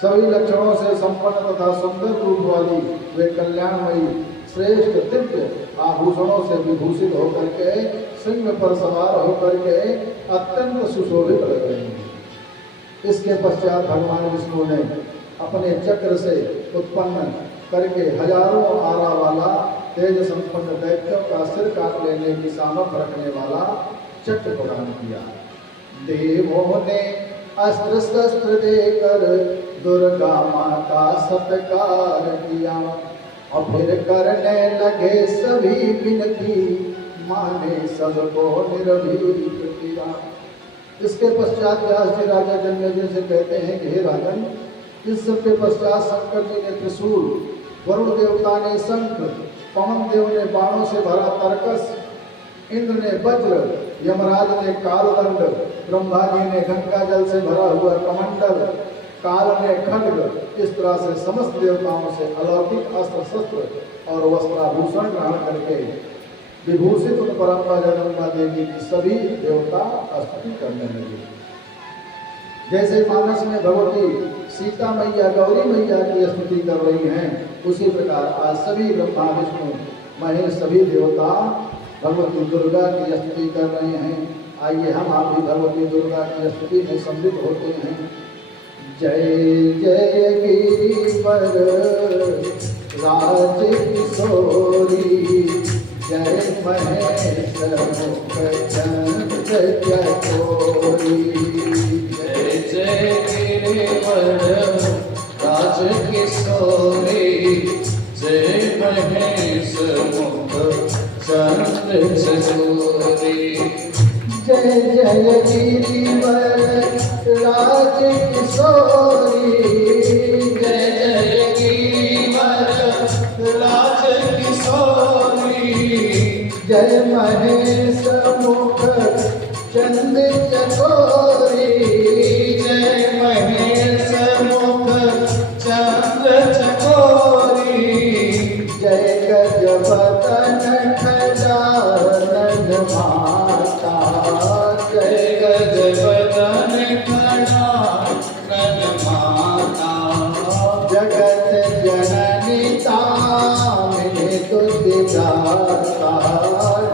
सभी लक्षणों से संपन्न तथा सुंदर रूप वाली वे कल्याणमयी श्रेष्ठ दिव्य आभूषणों से विभूषित होकर के सिंह पर सवार होकर के अत्यंत सुशोभित लग रही हैं। इसके पश्चात भगवान विष्णु ने अपने चक्र से उत्पन्न करके हजारों आरा वाला तेज संपन्न दैत्यों का सिर काट लेने की सामर्थ्य रखने वाला चक्र प्रदान किया। देवों ने अस्त्र शस्त्र देकर दुर्गा मां का सत्कार किया और फिर करने लगे सभी विनती, मां ने सबको निर्भीक किया। इसके पश्चात व्यास जी राजा जन्मेजय से कहते हैं कि हे राजन, इस सब के पश्चात शंकर जी ने त्रिशूल, वरुण देवता ने शंख, पवन देव ने बाणों से भरा तर्कस, इंद्र ने वज्र, यमराज ने कालदंड, ब्रह्मा जी ने गंगा जल से भरा हुआ कमंडल, काल ने खड्ग। इस तरह से समस्त देवताओं से अलौकिक अस्त्र शस्त्र और वस्त्राभूषण ग्रहण करके विभूषित उन परम्परा जगदम्बा देवी की सभी देवता स्तुति करने लगे। जैसे मानस में भगवती सीता मैया, गौरी मैया की स्तुति कर रही हैं, उसी प्रकार आज सभी ब्रह्मा विष्णु महेश सभी देवता भगवती दुर्गा की स्तुति कर रहे हैं। आइए हम आप भी भगवती दुर्गा की स्तुति में सम्मिलित होते हैं। जय जय गिरिवर राज किशोरी जय महेश मुख चंद चकोरी जय जय गिरिवर राज किशोरी जय महेश मुख चंद चकोरी जय जय गिरिवर राज किशोरी जय जय गिरिवर राज किशोरी जय महेश मुख चंद चकोरी जय महेश मुख चंद चकोरी जय गजपतन खजानन माता जय गजपतन खजानन माता जगत जननी तामिनी तुदिदाता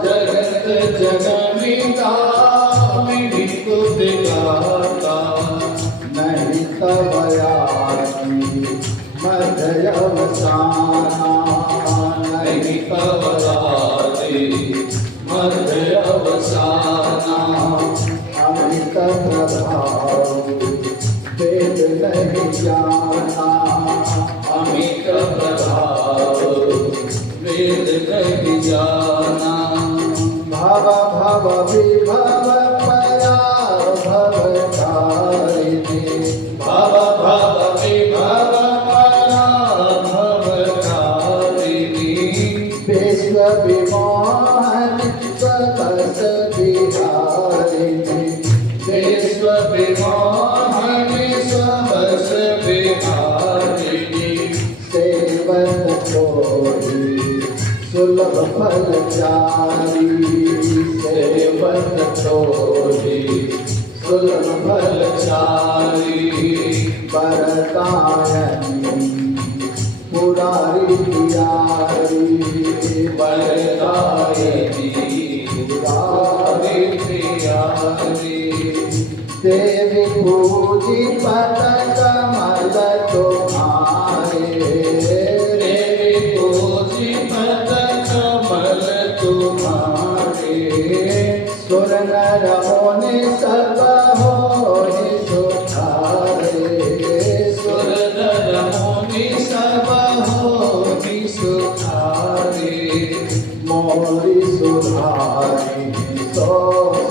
जगत जननी तामिनी तुदिदाता नहीं तवयाति मध्यवसाना नहीं पवराति मध्य अवसाना अमित प्रभाव वेद नहीं जाना अमित प्रभाव वेद नहीं जाना भव भव विभव परा भवतारिणी भव भव विभव पराभवतारिणी विश्व विमोहन स्वतस विहारिणी विश्व विमोहनि स्वहस विहारिणी सेवन कोई सुलभ फल चारी सेवन तोहि सुलभ फलचारी वरदायनी पुरारी प्यारी वरदायिनी पुरारी प्यारी देवी पूजी पद कमल तुम्हारे देवी पूजी पद कमल तुम्हारे सुर नर मुनि सब होहि सुधारे सुर नर मुनि सब होहि सुधारे मोरी सुधारी सो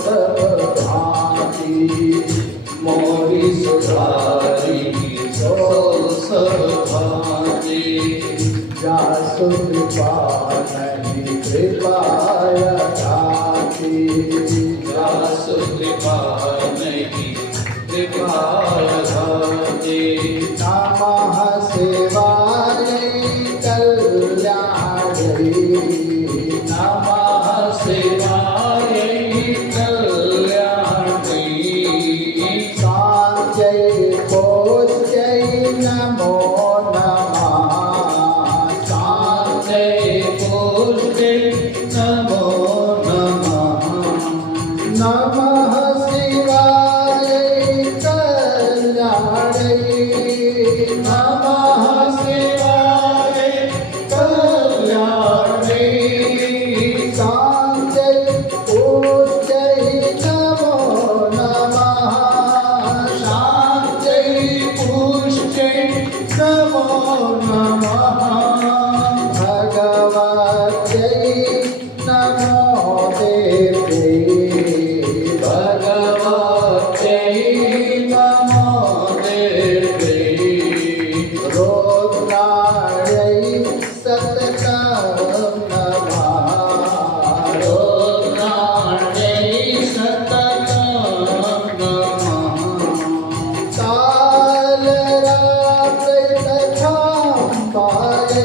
सब भांति मोरी सुधारी सो सब भांति जासु कृपा नहीं कृपाय जाति जासु कृपा नहीं कृपाधाति नमः शिवाय कल्याणी नमः शिवाय कल्याणी साञ्जय भोज्यै नमो नमः जय पूज्य नमो नमः नमः शिवाय कल्याणी नमः शिवाय कल्याणी साञ्जय भोज्यै नमो नमः शान्त्यै पुष्ट्यै नमो नमः भगवत्यै नमो देवे भगवत्यै नमो देव्यै रोद्रायै सततं नमः रोद्राण्यै शततं नमः कालरात्रै तथाम्बायै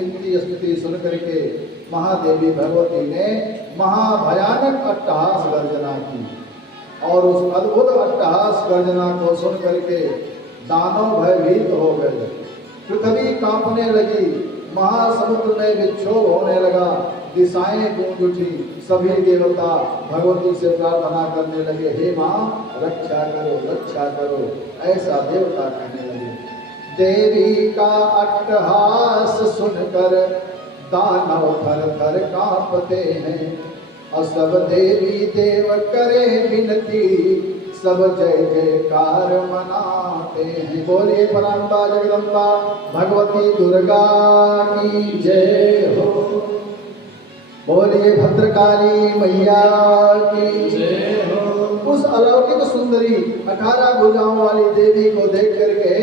गिनती स्तुति सुन करके महादेवी भगवती ने महाभयानक अट्टहास गर्जना की और उस अद्भुत अट्टहास गर्जना को सुन करके दानव भयभीत हो गए, पृथ्वी कांपने लगी, महासमुद्र में विक्षोभ होने लगा, दिशाएं गूंज उठी, सभी देवता भगवती से प्रार्थना करने लगे, हे माँ रक्षा करो, ऐसा देवता कहने लगे। देवी का अट्टहास सुनकर दानव थर थर कांपते हैं, और सब देवी देव करे विनती, सब जय जयकार मनाते हैं। बोलिए परांबा जगदम्बा भगवती दुर्गा की जय हो, बोलिए भद्रकाली मैया की जय हो। उस अलौकिक सुंदरी 18 भुजाओं वाली देवी को देख करके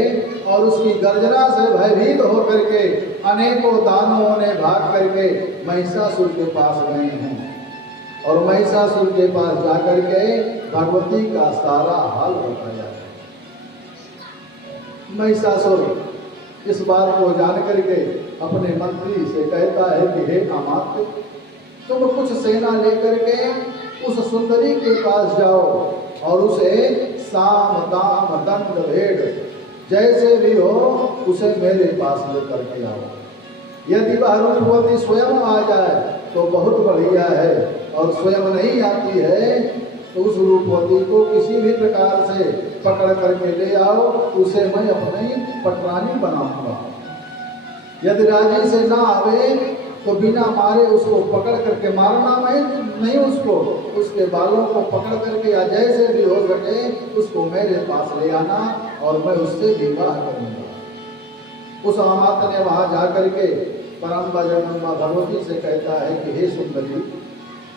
और उसकी गर्जना से भयभीत होकर के अनेकों दानवों ने भाग करके महिषासुर के पास गए हैं और महिषासुर के पास जाकर के भगवती का सारा हाल बताया। महिषासुर इस बात को जान करके अपने मंत्री से कहता है कि हे अमात्य, तुम कुछ सेना लेकर के उस सुंदरी के पास जाओ और उसे साम दाम दंड भेड़ जैसे भी हो उसे मेरे पास लेकर के आओ। यदि वह रूपवती स्वयं आ जाए तो बहुत बढ़िया है, और स्वयं नहीं आती है तो उस रूपवती को किसी भी प्रकार से पकड़ करके ले आओ, उसे मैं अपनी पटरानी बनाऊंगा। यदि राजी से ना आवे तो बिना मारे उसको पकड़ करके मारना नहीं, उसको उसके बालों को पकड़ करके या जैसे भी हो सके उसको मेरे पास ले आना और मैं उससे विवाह करूंगा। उस अमात्य ने वहां जाकर के परांबा जगदम्बा भगवती से कहता है कि हे सुंदरी,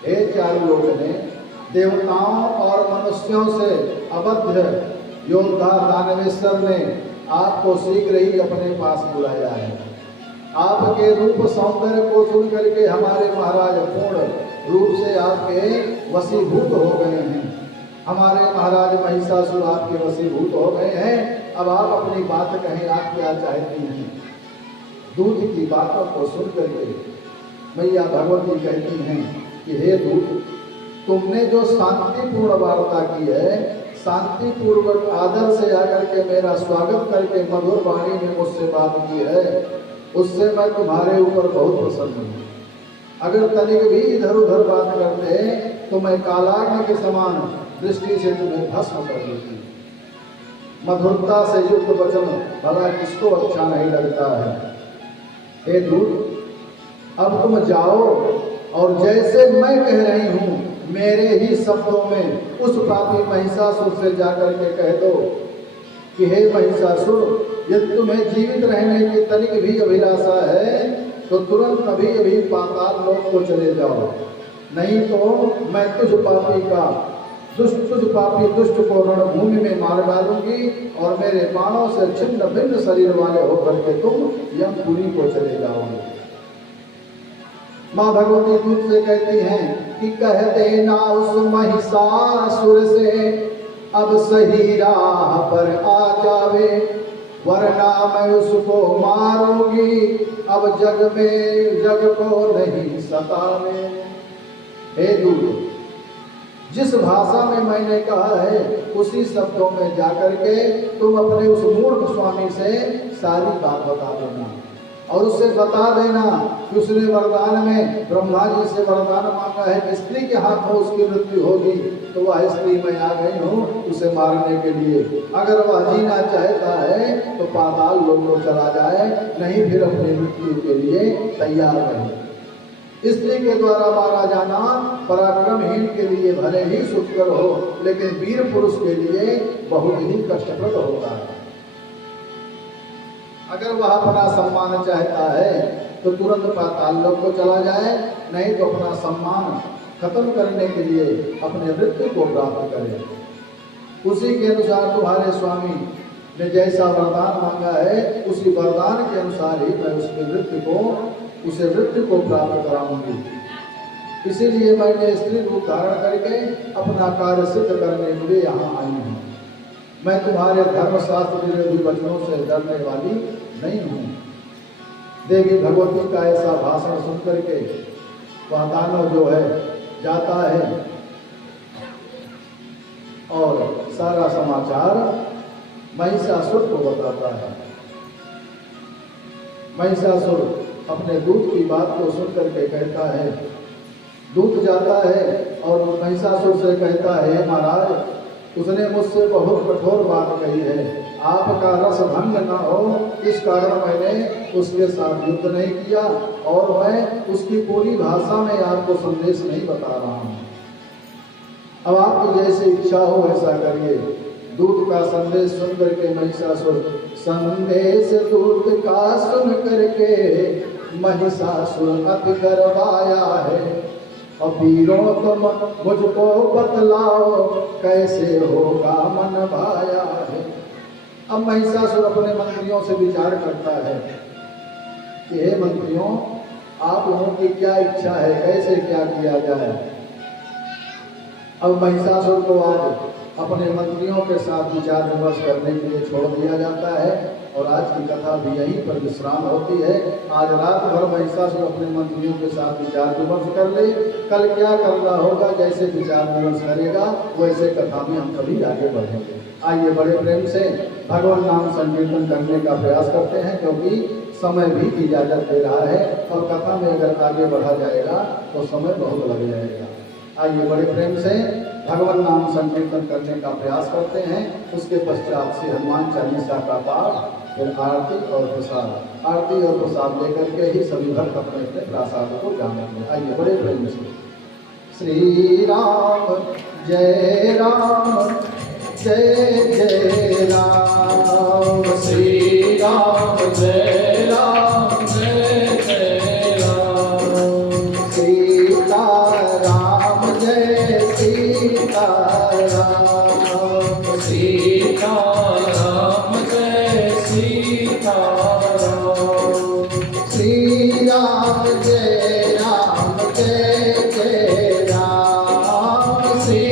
हे चारों लोचने, देवताओं और मनुष्यों से अबद्ध योद्धा दानवेश्वर ने आपको शीघ्र ही अपने पास बुलाया है। आपके रूप सौंदर्य को सुन करके हमारे महाराज पूर्ण रूप से आपके वशीभूत हो गए हैं। हमारे महाराज महिषासुर आपके वशीभूत हो गए हैं। अब आप अपनी बात कहें, आप क्या चाहती हैं? दूत की बातों को सुन करके मैया भगवती कहती हैं कि हे दूत, तुमने जो शांतिपूर्ण वार्ता की है, शांतिपूर्वक आदर से आकर के मेरा स्वागत करके मधुर वाणी में मुझसे बात की है, उससे मैं तुम्हारे ऊपर बहुत प्रसन्न हूँ। अगर तनिक भी इधर उधर बात करते तो मैं कालाग्नि के समान दृष्टि से तुम्हें भस्म कर देती। मधुरता से युक्त वचन भला किसको अच्छा नहीं लगता है। हे दूत, अब तुम जाओ और जैसे मैं कह रही हूँ मेरे ही शब्दों में उस पापी महिषासुर से जाकर के कह दो कि हे महिषासुर, यदि तुम्हें जीवित रहने की तनिक भी अभिलाषा है तो तुरंत अभी पाताल लोक को चले जाओ, नहीं तो मैं तुझ पापी दुष्ट को रणभूमि में मार डालूंगी और मेरे बाणों से छिन्न भिन्न शरीर वाले होकर के तुम यमपुरी को चले जाओगे। माँ भगवती दूत से कहती हैं कि कह देना उस महिषासुर से अब सही राह पर आ जावे, वरना मैं उसको मारूंगी, अब जग को नहीं सतावे। हे दूत, जिस भाषा में मैंने कहा है उसी शब्दों में जाकर के तुम अपने उस मूर्ख स्वामी से सारी बात बता देना और उससे बता देना कि उसने वरदान में ब्रह्मा जी से वरदान मांगा है कि स्त्री के हाथ में उसकी मृत्यु होगी, तो वह स्त्री मैं आ गई हूँ उसे मारने के लिए। अगर वह जीना चाहता है तो पाताल लोक को चला जाए, नहीं फिर अपनी मृत्यु के लिए तैयार रहे। स्त्री के द्वारा मारा जाना पराक्रमहीन के लिए भले ही सुखकर हो, लेकिन वीर पुरुष के लिए बहुत ही कष्टप्रद होता है। अगर वह अपना सम्मान चाहता है तो तुरंत पाताल लोक को चला जाए, नहीं तो अपना सम्मान खत्म करने के लिए अपने मृत्यु को प्राप्त करे। उसी के अनुसार तुम्हारे स्वामी ने जैसा वरदान मांगा है उसी वरदान के अनुसार ही मैं उसे मृत्यु को प्राप्त कराऊंगी। इसीलिए मैंने स्त्री रूप धारण करके अपना कार्य सिद्ध करने के लिए यहाँ आई हूँ। मैं तुम्हारे धर्मशास्त्र विरोधी वचनों से डरने वाली नहीं हूँ। देवी भगवती का ऐसा भाषण सुन करके वह दानव जो है जाता है और सारा समाचार महिषासुर को बताता है। महिषासुर अपने दूत की बात को सुन करके कहता है, दूत जाता है और महिषासुर से कहता है, महाराज उसने मुझसे बहुत कठोर बात कही है, आपका रस भंग न हो इस कारण मैंने उसके साथ युद्ध नहीं किया और मैं उसकी पूरी भाषा में आपको संदेश नहीं बता रहा हूँ। अब आपकी जैसी इच्छा हो ऐसा करिए। दूत का संदेश सुन करके महिषासुर, संदेश दूत का सुन करके महिषासुर अति गर्वाया है, और वीरों तुम मुझको बतलाओ कैसे होगा मन भाया है। अब महिषासुर अपने मंत्रियों से विचार करता है कि हे मंत्रियों, आप लोगों की क्या इच्छा है, कैसे क्या किया जाए। अब महिषासुर को आज अपने मंत्रियों के साथ विचार विमर्श करने के लिए छोड़ दिया जाता है और आज की कथा भी यहीं पर विश्राम होती है। आज रात भर महिषासुर अपने मंत्रियों के साथ विचार विमर्श कर ले, कल क्या करना होगा जैसे विचार विमर्श करेगा वैसे कथा में हम सभी आगे बढ़ेंगे। आइए बड़े प्रेम से भगवान नाम संकीर्तन करने का प्रयास करते हैं, क्योंकि समय भी इजाजत दे रहा है और कथा में अगर आगे बढ़ा जाएगा तो समय बहुत लग जाएगा। आइए बड़े प्रेम से भगवान नाम संकीर्तन करने का प्रयास करते हैं। उसके पश्चात से हनुमान चालीसा का पाठ, फिर आरती और प्रसाद। आरती और प्रसाद लेकर के ही सभी भक्त अपने अपने प्रसाद को जानेंगे। आइए बड़े प्रेम से। श्री राम जय राम जय जय राम, श्री राम जय राम जय जय राम, सीता राम जय सीता राम, सीता राम जय सीता राम, श्री राम जय राम जय जय राम, श्री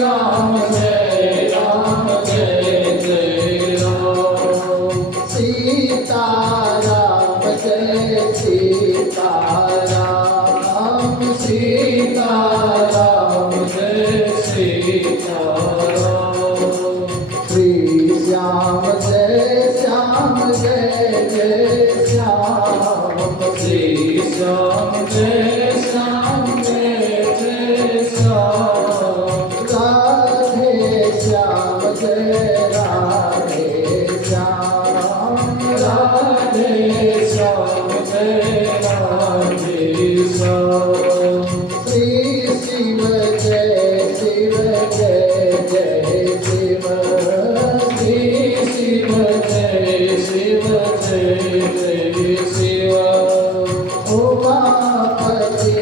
राम जय राम जय जय राम, सीता राम जय सीता राम, सीता राम जय सीता राम, श्री श्याम जय श्याम जय जय श्याम, श्री श्याम जय श्याम जय जय श्याम, राधे श्याम जय राधे श्याम, राधे श्याम जय राधे श्याम, श्री शिव जय शिव जय जय शिव, श्री शिव जय शिव जय जय शिव, उमापति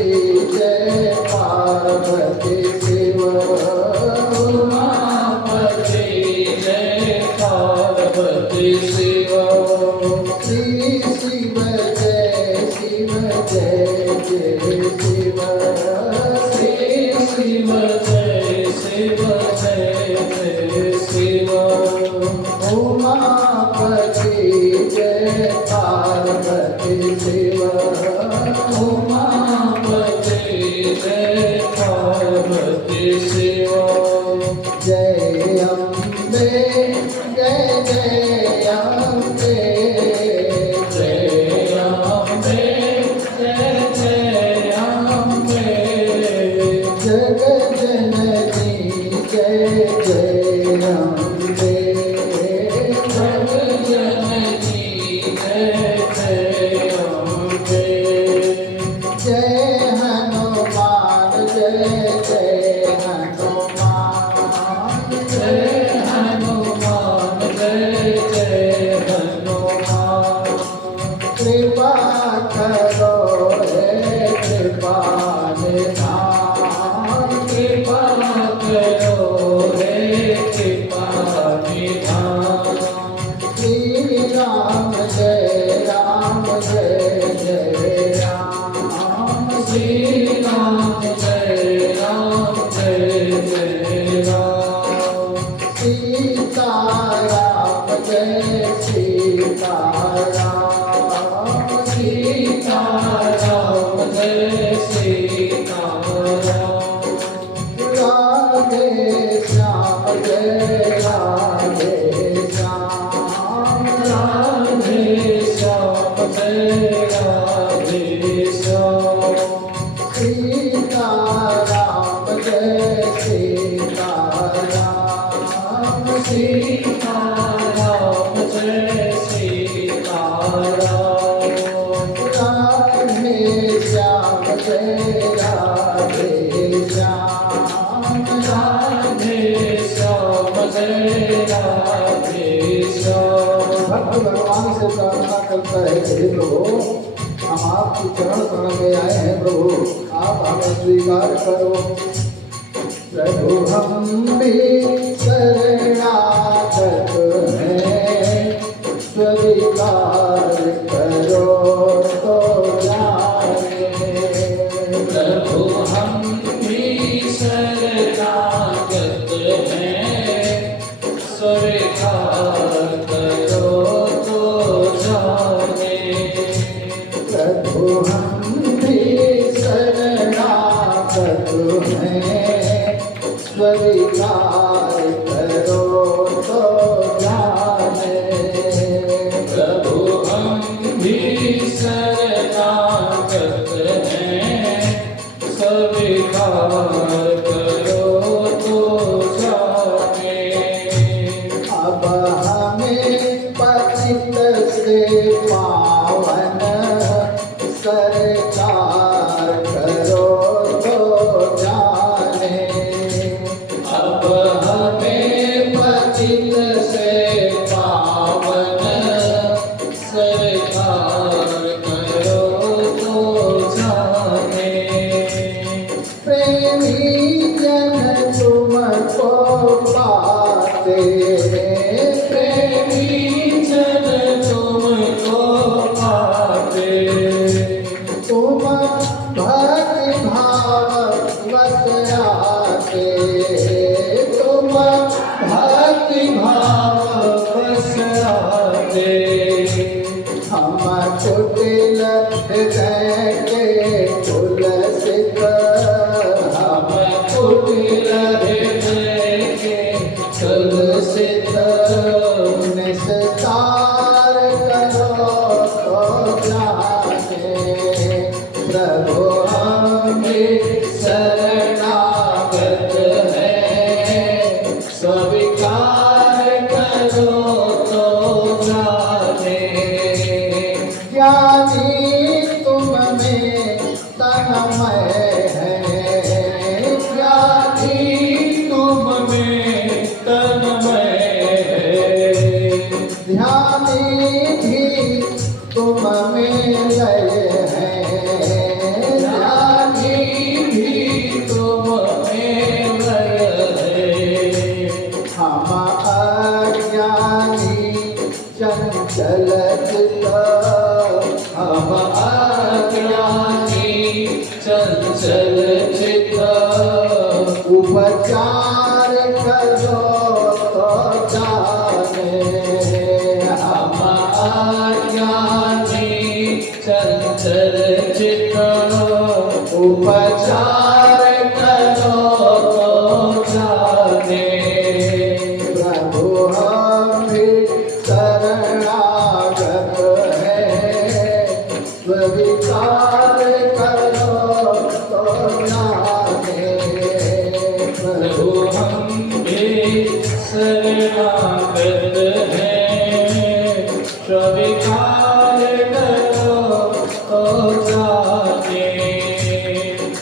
जय पार्वती शिव, उमापति जय पार्वती शिव, श्री शिव जय शिव जय जय शिव, श्री शिव जय शिव जय जय शिव, उमापति जय पार्वती शिव, उमापति जय पार्वती शिव, जय अम्बे जय जय अम्बे, जय अम्बे जय जय अम्बे, जग जननी जय जय अम्बे, जग जननी जय जय अम्बे, जय हनुमान जय जय हनुमान, जय हनुमान जय जय हनुमान, कृपा करो हे कृपा निधान, कृपा करो हे कृपा निधान, श्री राम जय जय राम, श्री राम जय जय राम, सीता राम जय सीता राम, श्री श्याम जय राधे श्याम राधे श्याम जय राधे श्याम। भक्त भगवान से प्रार्थना करता है कि हे प्रभु, हम आपकी चरण शरण में आए हैं प्रभु, आप हमें स्वीकार करो। प्रभु हम भी शरणागत हैं, स्वीकार करो तो जाने। प्रभु हम भी शरणागत हैं, स्वीकार करो तो जाने। प्रभु हम भी शरणागत हैं, स्वीकार करो तो जाने। प्रभु हम भी शरणागत हैं, स्वीकार करो तो जाने। अब हमें पतित से पावन सरकार करो तो जाने। अब हमें पतित से पावन सरकार करो तो जाने। प्रेमी जन तुमको पाते, प्रेमी जन तुमको पाते, तुम भक्ति भाव वस आते, तुम भक्ति भाव बस आते। हम कुटिल हृदय के तुलसित, हम कुटिल हृदय के तुलसित, निस्तार करो तो जाने। प्रभु हम भी शरणागत हैं, स्वीकार करो तो जाने। ज्ञानी तुम में तन्मय है, ज्ञानी तुम में तन्मय है, ध्यानी भी तुम में लय है। ज्ञानी भी तुम में लय है। हम अज्ञानी चंचल चित्त, हम अज्ञानी चंचल चित्त, उपचार करो तो जाने। हम अज्ञानी चंचल चित्त, उपचार करो तो जाने। प्रभु हम भी शरणागत हैं, स्वीकार करो तो जाने। प्रभु हम भी शरणागत हैं, स्वीकार करो तो जाने।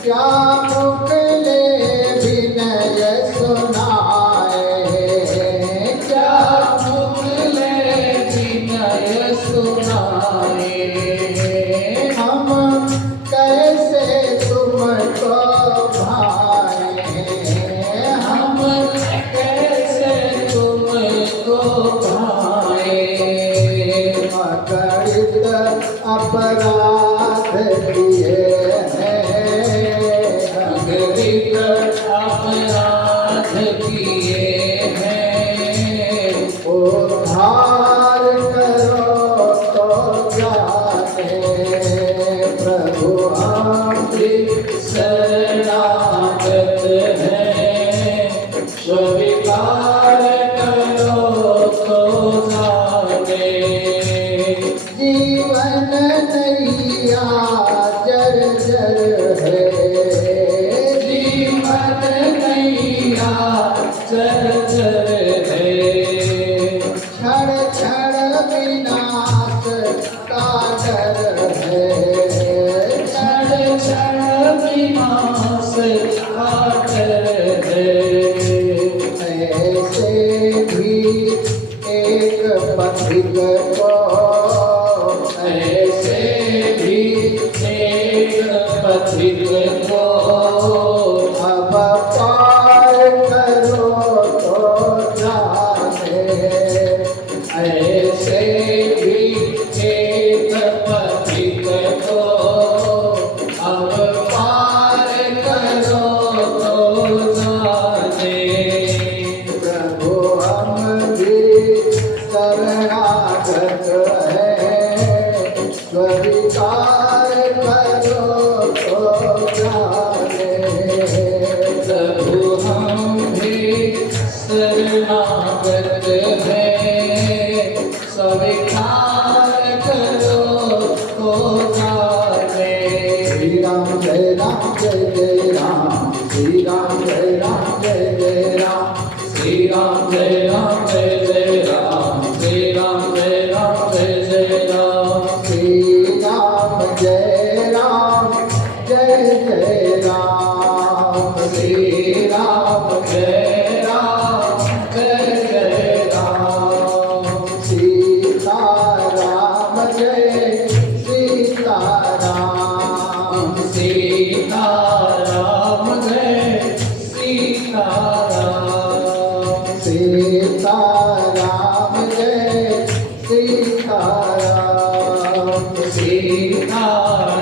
क्या मुकले विनय सुनाए, क्या मुकले विनय सुनाए, हम कैसे तुमको भाए। हम कैसे तुमको भाए। अगणित अपराध किए हैं, अगणित अपराध किए हैं, उद्धार करो तो जाने। प्रभु हम भी शरणागत हैं, स्वीकार करो तो जाने। जीवन नैया जर्जर है, जीवन नैया जर्जर है, क्षण क्षण विनाश का डर है। क्षण क्षण विनाश कातर है। ऐसे भी एक पथिक को, ऐसे भी एक पथिक को अब पार करो तो जाने। ऐसे भी एक पथिक को अब पार करो तो जाने। प्रभु हम भी शरणागत हैं, स्वीकार करो तो जाने। प्रभु हम भी शरणागत हैं, स्वीकार करो तो जाने। श्री राम जय राम जय जय राम, श्री राम जय राम जय जय राम, श्री राम जय राम जय जय राम, श्री राम जय राम जय जय राम। श्री राम जय राम जय जय राम, श्री राम जय राम जय जय राम। सीता राम जय सीता राम, सीता राम जय सीता राम। सीता राम जय सीता राम। सीता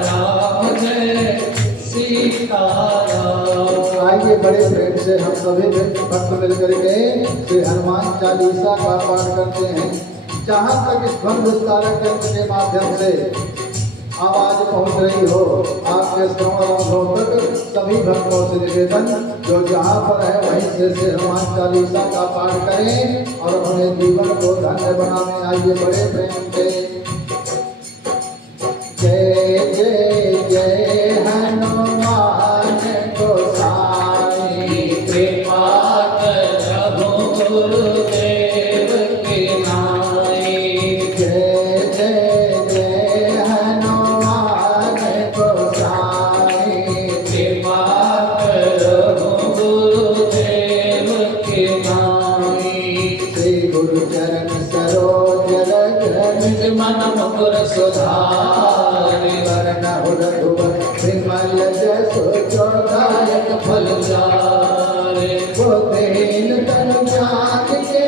राम जय सीता राम। आइए बड़े प्रेम से हम सभी भक्त मिल करके श्री हनुमान चालीसा का पाठ करते हैं। जहाँ तक इस ध्वनि विस्तारक यंत्र के माध्यम से आवाज पहुंच रही हो, आपके श्रवण तक सभी भक्तों से निवेदन, जो जहाँ पर है वहीं से हनुमान चालीसा का पाठ करें और अपने जीवन को धन्य बनाने। आइए बड़े प्रेम से जय जय जय हनुमान गोसाई, कृपा करहु गुरुदेव की नाई। जय जय जय हनुमान गोसाई, कृपा करहु गुरुदेव की नाई। श्री गुरु चरण सरोज रज निज मन मुकुर सुधारि, वरण रघुवर विमल जसु चौदायक फल चारि। बुद्धिहीन तनु जान के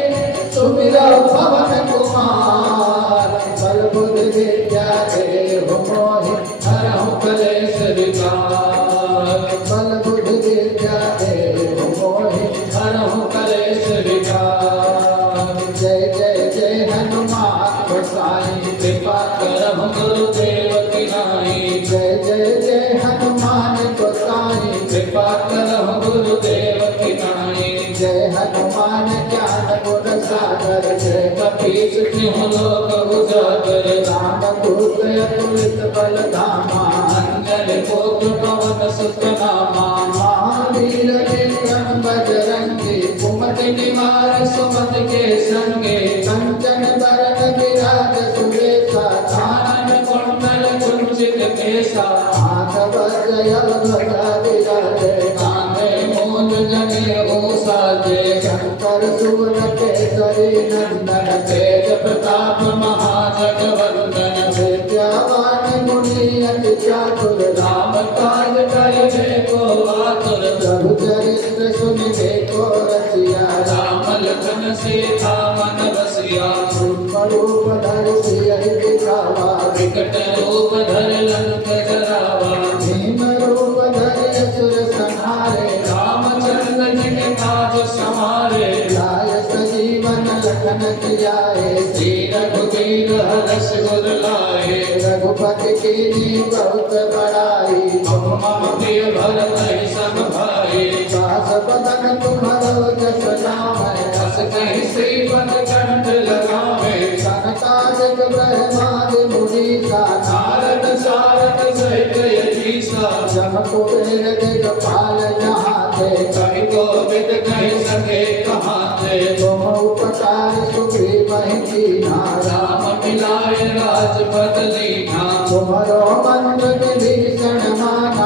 सुमिरो पवन कुमार, बल बुद्धि विद्या देहु मोहि हरहु कलेश विकार, बल बुद्धि विद्या देहु मोहि। हरहु कलेश विकार। जय जय जय हनुमान गोसाई, कृपा करहु गुरुदेव की नाई। जय जय जय हनुमान गोसाई, कृपा करहु गुरुदेव की नाई। जय हनुमान ज्ञान गुण सागर, जय कपीस तिहुँ लोक उजागर। रामदूत अतुलित बल धामा, अंजन पुत्र पवन सुत नामा। महावीर विक्रम बजरंगी, कुमति निवार सुमति के संगे। कंचन बरन विराज सुबेसा, कानन कुंडल कुंचित केसा। हाथ वज्र ध्वजा विराजे, कांधे मूंज जनेऊ साजे। शंकर सुवन केसरी नंदन, तेज प्रताप महाजगवंदन। विद्यावान गुणी अति चातुर, राम काज करिबे को आतुर। प्रभु चरित्र सुनिबे को रसिया, राम लखन सीता मन बसिया। रूप रूप धरि सियहि दिखावा, विकट रूप धर लंक जरावा। भीम रूप धरि असुर संहारे, रामचंद्र जी के काज सवारे। लाय सजीवन लखन जियाए, श्री रघुवीर हरष उर लाए। रघुपति कीन्ही बहुत बड़ाई, मम प्रिय भरत सम भाई। दास बदन तुम्हरो जस नामै, हस कहि श्रीपद कंठ लगावे। सनकादिक ब्रह्मादि मुनीसा, नारद सारद सहित यतीसा। जम कुबेर दिगपाल जहाते, कवि कोविद कहि सके कहाते। तुम उपकार सुग्रीवहि कीन्हा, राम मिलाए राजपद लीना। तुम्हरो मंत्र विभीषण माना,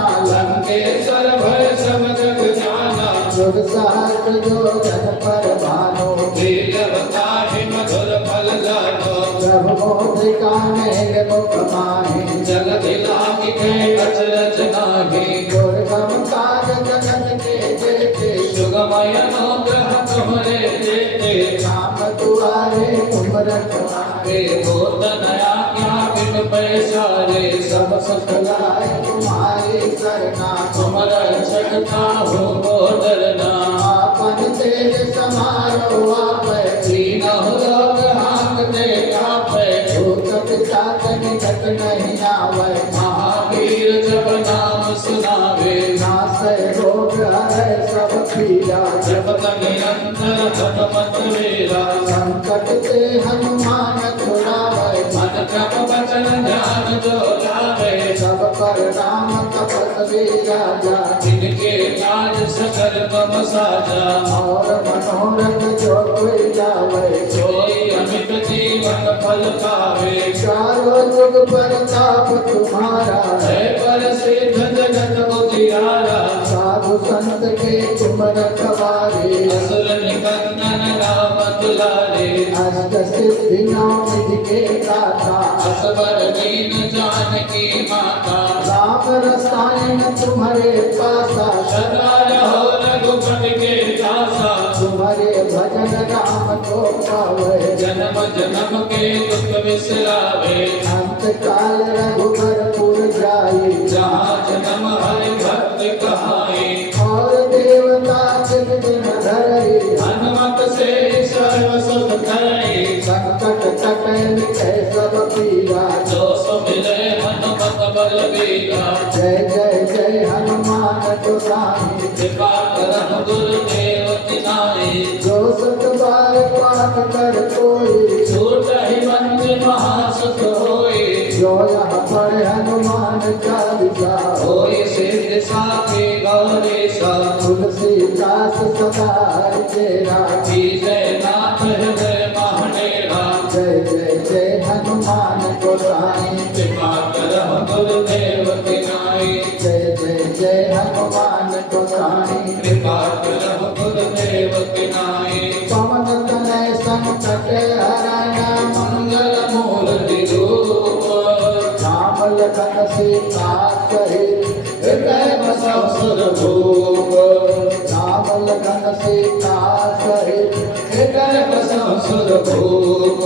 शास्त्र जो जन पर भानो लीलवताहि मधुर फल जानो प्रभु मोदिका मेघ मुख माहि जगति लागी के अचरज नाही दुर्गम काज जगत के जेते सुगमय अनुग्रह तुम्हारे देते राम दुआरे तुम रखवारे होत नया क्या बिन पैसारे सब सुख लाए तुम्हारी सरना तुम रक्षकता हो को डरना आपन तेज समारो आपै तीनों लोग हांकते कांपे भूत पिशाच निकट नहीं आवे महावीर जब नाम सुनावे नासै रोग हरै सब पीड़ा जपत निरंतर हनुमत वेला संकट से हनुमान छुड़ावे मन क्रम वचन ध्यान जो लावे सब पर राम तपस्वी राजा जिनके काज सकल तुम साजा और मनोरथ जो कोई जावे सोई अमित जीवन फल पावे चारों जुग प्रताप तुम्हारा है पर सिद्ध जगत उजियारा साधु संत के तुम रखवारे असुर निकंदन राम दुलारे अष्ट सिद्धि नौ निधि के दाता असवर दीन जानकी माता राम रसायन तुम्हारे पासा सदा रहो रघुपति के दासा तुम्हारे भजन राम को पावे जन्म जन्म के दुख विसरावे अंत काल रघुबरपुर जाई जहाँ जन्म हरि भक्ति कहाई और देवता जिन दिन धरई हनुमत से सर्व सुख करई संकट कटे मिटे सब पीड़ा जो सो मिले हनुमत बलबीरा जय जय जय हनुमान गोसाई कृपा करम गुरुदेव तिनाई जो सत बार पाठ कर कोई छूट ही मंत्र महासुख होई जो यह पढ़े हनुमान चालीसा होई सिद्ध साखी गौरीसा तुलसीदास सदा तेरा जी जय नाथ हृदय महानेरा जय जय जय हनुमान गोसाई कृपा करम गुरुदेव तिनाई जय जय जय हनुमान गोसाई कृपा करम गुरुदेव तिनाई पवन तनय संकट हरणा मंगल मूर्ति रूप राम लखन सीता सहित हृदय बसव सुर भूप राम लखन सीता सहित हृदय बसव सुर भूप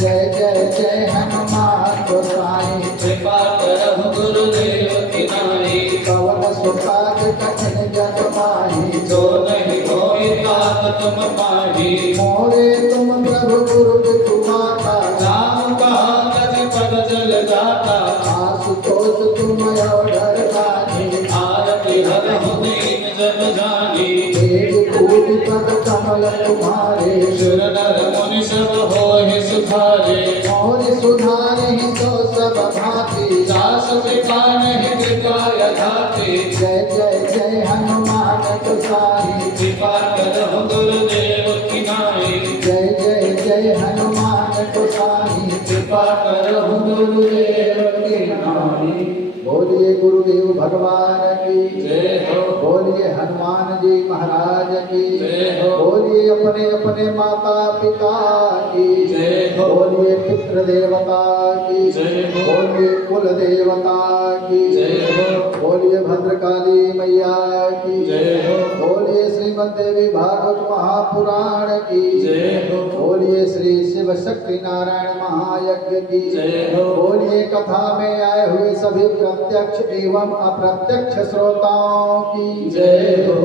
जय जय जय हनुमान गोसाई कृपा करम गुरुदेव तिनाई पवन सुखाद कठिन जग माही जो नहीं होई तात तुम पाही मोरे तुम प्रभु गुरु विठुमाता राम कहा गति पद जल जाता आशुतोष तुम और रानी आरती हरहु दीन जन जानी एक कूट पद कमल तुम्हारे सुर नर मुनि सब होहि सुखारे और सुधारे तो सब भांति दास कृपा नहीं कृपा यथाति जय जय जय हनुमान गोसाई कृपा करहु गुरुदेव तिनाई जय जय जय हनुमान गोसाई कृपा करहु गुरुदेव तिनाई बोलिए गुरुदेव भगवान की जय हो बोलिए हनुमान जी महाराज की जय हो बोलिए अपने अपने माता पिता की जय हो बोलिए पितृ देवता की जय हो बोलिए कुल देवता की जय हो बोलिए भद्रकाली मैया की जय हो बोलिए श्रीमद देवी भागवत महापुराण की जय हो बोलिए श्री शिव शक्ति नारायण महायज्ञ की जय हो बोलिए कथा में आए हुए सभी प्रत्यक्ष एवं अप्रत्यक्ष श्रोताओं की जय हो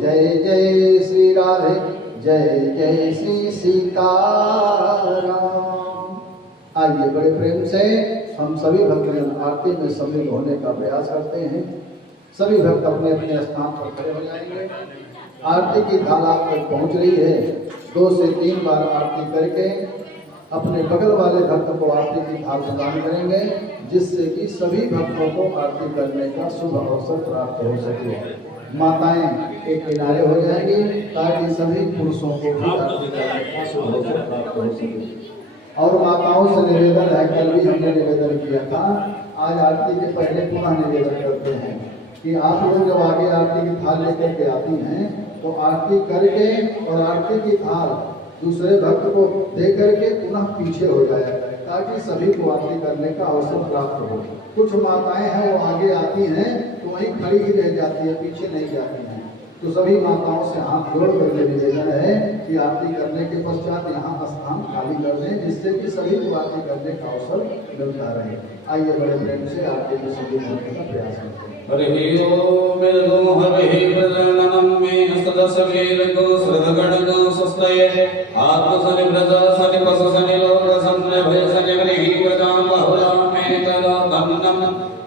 जय जय श्री राधे जय जय श्री सीताराम। आइए बड़े प्रेम से हम सभी भक्तजन आरती में सम्मिलित होने का प्रयास करते हैं। सभी भक्त अपने अपने स्थान पर खड़े हो जाएंगे। आरती की थाला तक पहुंच रही है। 2 से 3 बार आरती करके अपने बगल वाले भक्त को आरती की थाल प्रदान करेंगे, जिससे कि सभी भक्तों को आरती करने का शुभ अवसर प्राप्त हो सके। माताएं एक किनारे हो जाएंगी ताकि सभी पुरुषों को भी आरती करने का शुभ अवसर प्राप्त हो सके। और माताओं से निवेदन है, कल भी हमने निवेदन किया था, आज आरती के पहले पुनः निवेदन करते हैं कि आप लोग जब आगे आरती की थाल लेकर के आती हैं तो आरती करके और आरती की थाल दूसरे भक्त को दे करके पुनः पीछे हो जाए ताकि सभी को आरती करने का अवसर प्राप्त हो। कुछ माताएं हैं वो आगे आती हैं तो वहीं खड़ी ही रह जाती है, पीछे नहीं जाती हैं। तो सभी माताओं से हाथ जोड़ करके निवेदन है कि आरती करने के पश्चात यहाँ स्थान खाली कर दें जिससे कि सभी को आरती करने का अवसर मिलता रहे। आइए बड़े प्रेम से आरती में सभी करने का प्रयास करते हैं। हरि ओम मिर्गो हरि प्रजननम में सदसवीर को श्रद्धगण को सुस्तये आत्म सनि प्रजा सनि पस सनि लोक सन्ने भय सनि वरिहि प्रजा बहुला में तदा तन्नम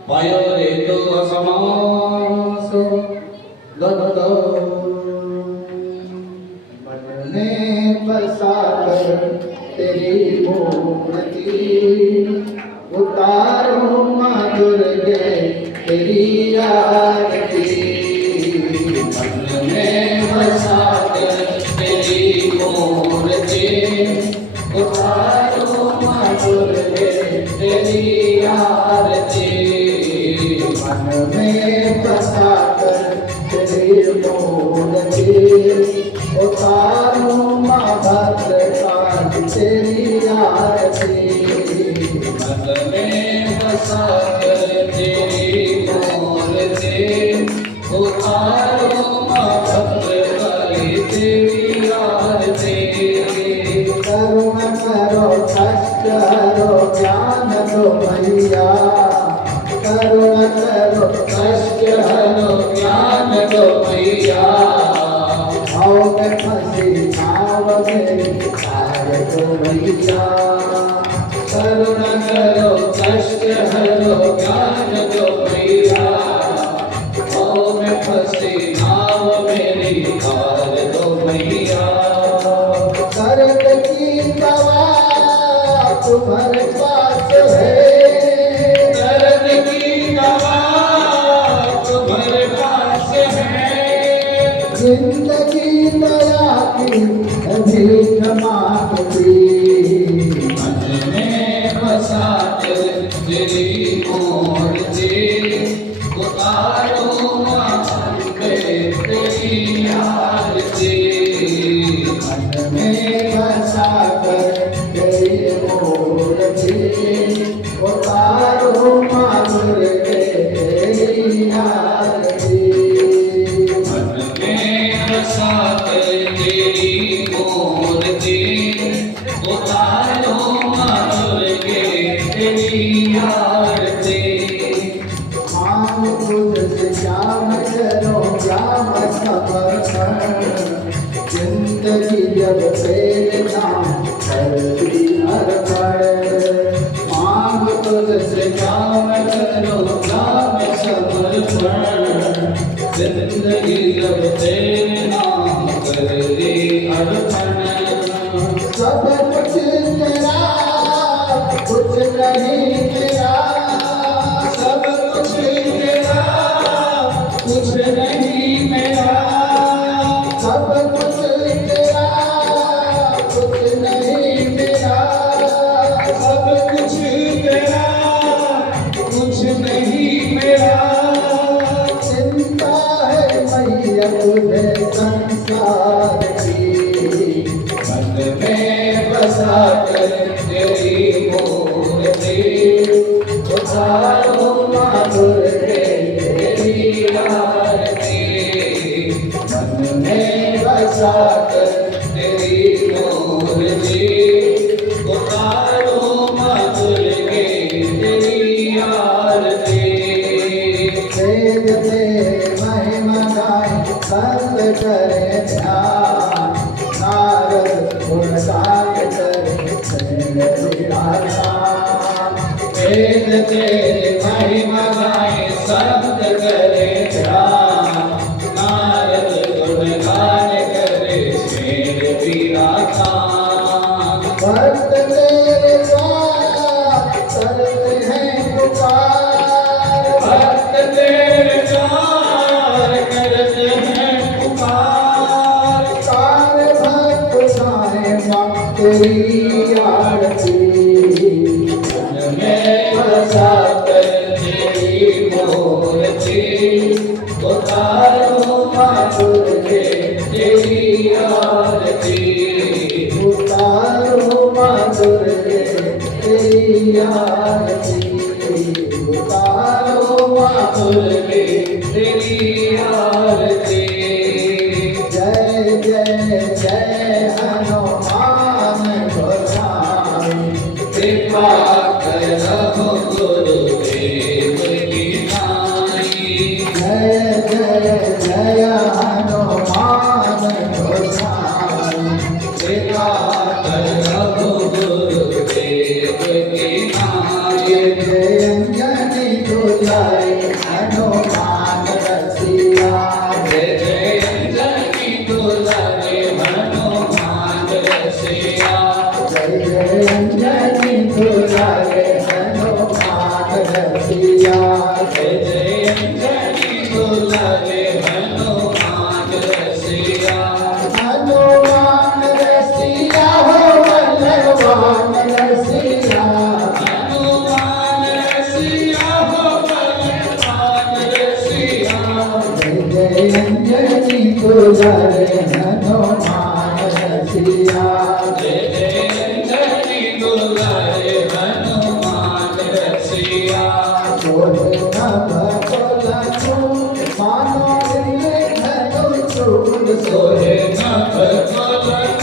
पायो रेतु असमासो दत्तो मन में बसा कर तेरी मूर्ति उतारूं माँ दुर्गे तेरी आरती। मन में बसा कर तेरी मूर्ति उतारो माँ दुर्गे तेरी आरती। मन में बसा कर तेरी मूर्ति उतारूं माँ भद्रकाली तेरी आरती। मन में बसा कर तेरी मूर्ति उतारो माँ भद्रकाली तेरी आरती। करुण करो कष्ट हरो ज्ञान दो मैया। करुण करो कष्ट हरो ज्ञान दो मैया। भाव में फंसी नाव मेरी तार दो मैया। करुण करो कष्ट हरो ज्ञान दो मैया। भाव में फंसी नाव मेरी तार दो मैया। दर्द की दवा तुम्हारे पास है। दर्द की दवा तुम्हारे पास है। जिंदगी दया की भीख मांगती। मन में बसा कर तेरी मूर्ति उतारो माँ तेरी आरती। मन में बसा कर तेरी मूर्ति उतारो माँ दुर्गे तेरी आरती। मन में बसा कर तेरी मूर्ति उतारो माँ दुर्गे तेरी आरती। मांग तुझसे श्याम करो श्याम समर्पण। जिंदगी जब तेरे नाम कर दी अर्पण। मांग तुझसे काम करो काम समर्पण। जिंदगी जब तेरे नाम कर दे अर्पण। सब कुछ तेरा कुछ नहीं तेरा। सब कुछ तेरा कुछ नहीं मेरा। सब कुछ तेरा कुछ नहीं मेरा। सब कुछ तेरा कुछ नहीं मेरा। चिंता है मैया तुझे संसार की। मन में बसा कर तेरी मूर्ति उतारो माँ दुर्गे तेरी आरती। मन में बसा कर तेरी मूर्ति उतारो माँ दुर्गे तेरी आरती। वेद तेरे महिमा गाए संत करे ध्यान। नारद गुणगान करे तेरे आसान। वेद तेरे महिमा गाए संत करे ध्यान। नारद गुणगान करे मेरे पीरा खान। भक्त तेरे द्वार करते हैं पुकार। भक्त तेरे द्वार करते हैं पुकार। सारे भक्त गाए माँ तेरी आरती। मन में बसा कर तेरी मूर्ति उतारो माँ दुर्गे तेरी आरती, उतारो माँ दुर्गे तेरी आरती, उतारो माँ दुर्गे तेरी आरती। जय जय जय हनुमान गोसाई, कृपा करहु गुरुदेव की नाई। जय जय जय हनुमान गोसाई, कृपा करहु गुरुदेव की नाई। जय अंजनी दुलारी हनुमान रसिया, जय जय अंजनी दुलारे हनुमान रसिया। जय जय अंजनी दुलारी हनुमान रसिया, जय जय अंजनी दुलारे हनुमान रसिया। हनुमान रसिया हो बलवान रसिया, हनुमान रसिया हो बलवान रसिया। जय जय अंजनी दुलारी हनुमान रसिया, जय जय अंजनी दुलारे हनुमान रसिया। सोहे भगोला चूल मानो दिले धनु चूल, सोहे नभ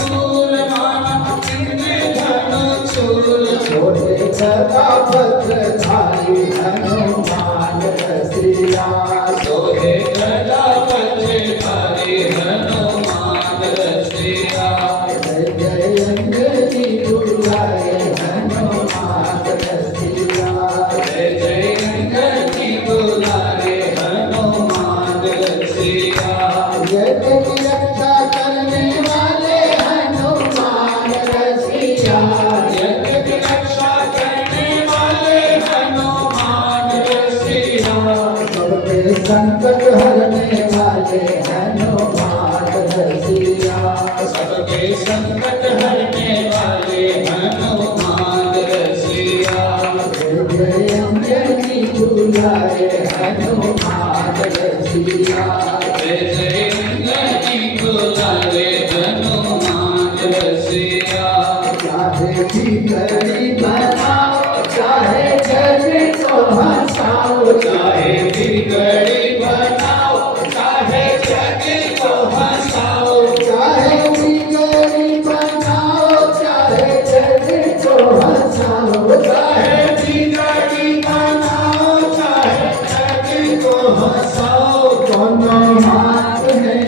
कुल माना इंद्र धनु चूल। सोहे गदा भद्रधारी हनुमान रसिया, सोहे गदा पद्मधारी हनुमान रसिया। जय जय अंजनी दुलारी हनुमान रसिया, जय जय अंजनी दुलारे हनुमान रसिया। जग की रक्षा करने वाले हनुमान रसिया, जग की रक्षा करने वाले हनुमान रसिया। सबके संकट हरने वाले हनुमान रसिया, सबके संकट हरने वाले हनुमान रसिया। जय जय अंजनी दुलारे हनुमान रसिया, जय जय अंजनी दुलारे हनुमान रसिया। चाहे बिगड़ी बनाओ चाहे जग को हंसाओ, चाहे बिगड़ी बनाओ चाहे जग को हंसाओ। चाहे बिगड़ी बनाओ चाहे जग को हंसाओ, चाहे बिगड़ी बनाओ चाहे जग को हंसाओ। दोनों हाथ में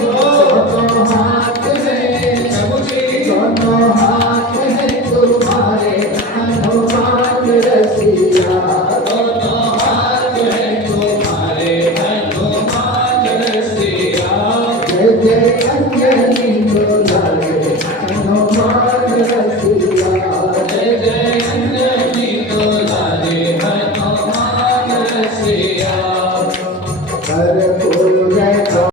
दोनों हाथ में प्रभु जी दोनों हाथ में तुम्हारे हनुमान रसिया, दोनों हाथ है तुम्हारे हनुमान रसिया। जय जय अंजनी दुलारे हनुमान रसिया, जय जय अंजनी दुलारे हनुमान रसिया। कर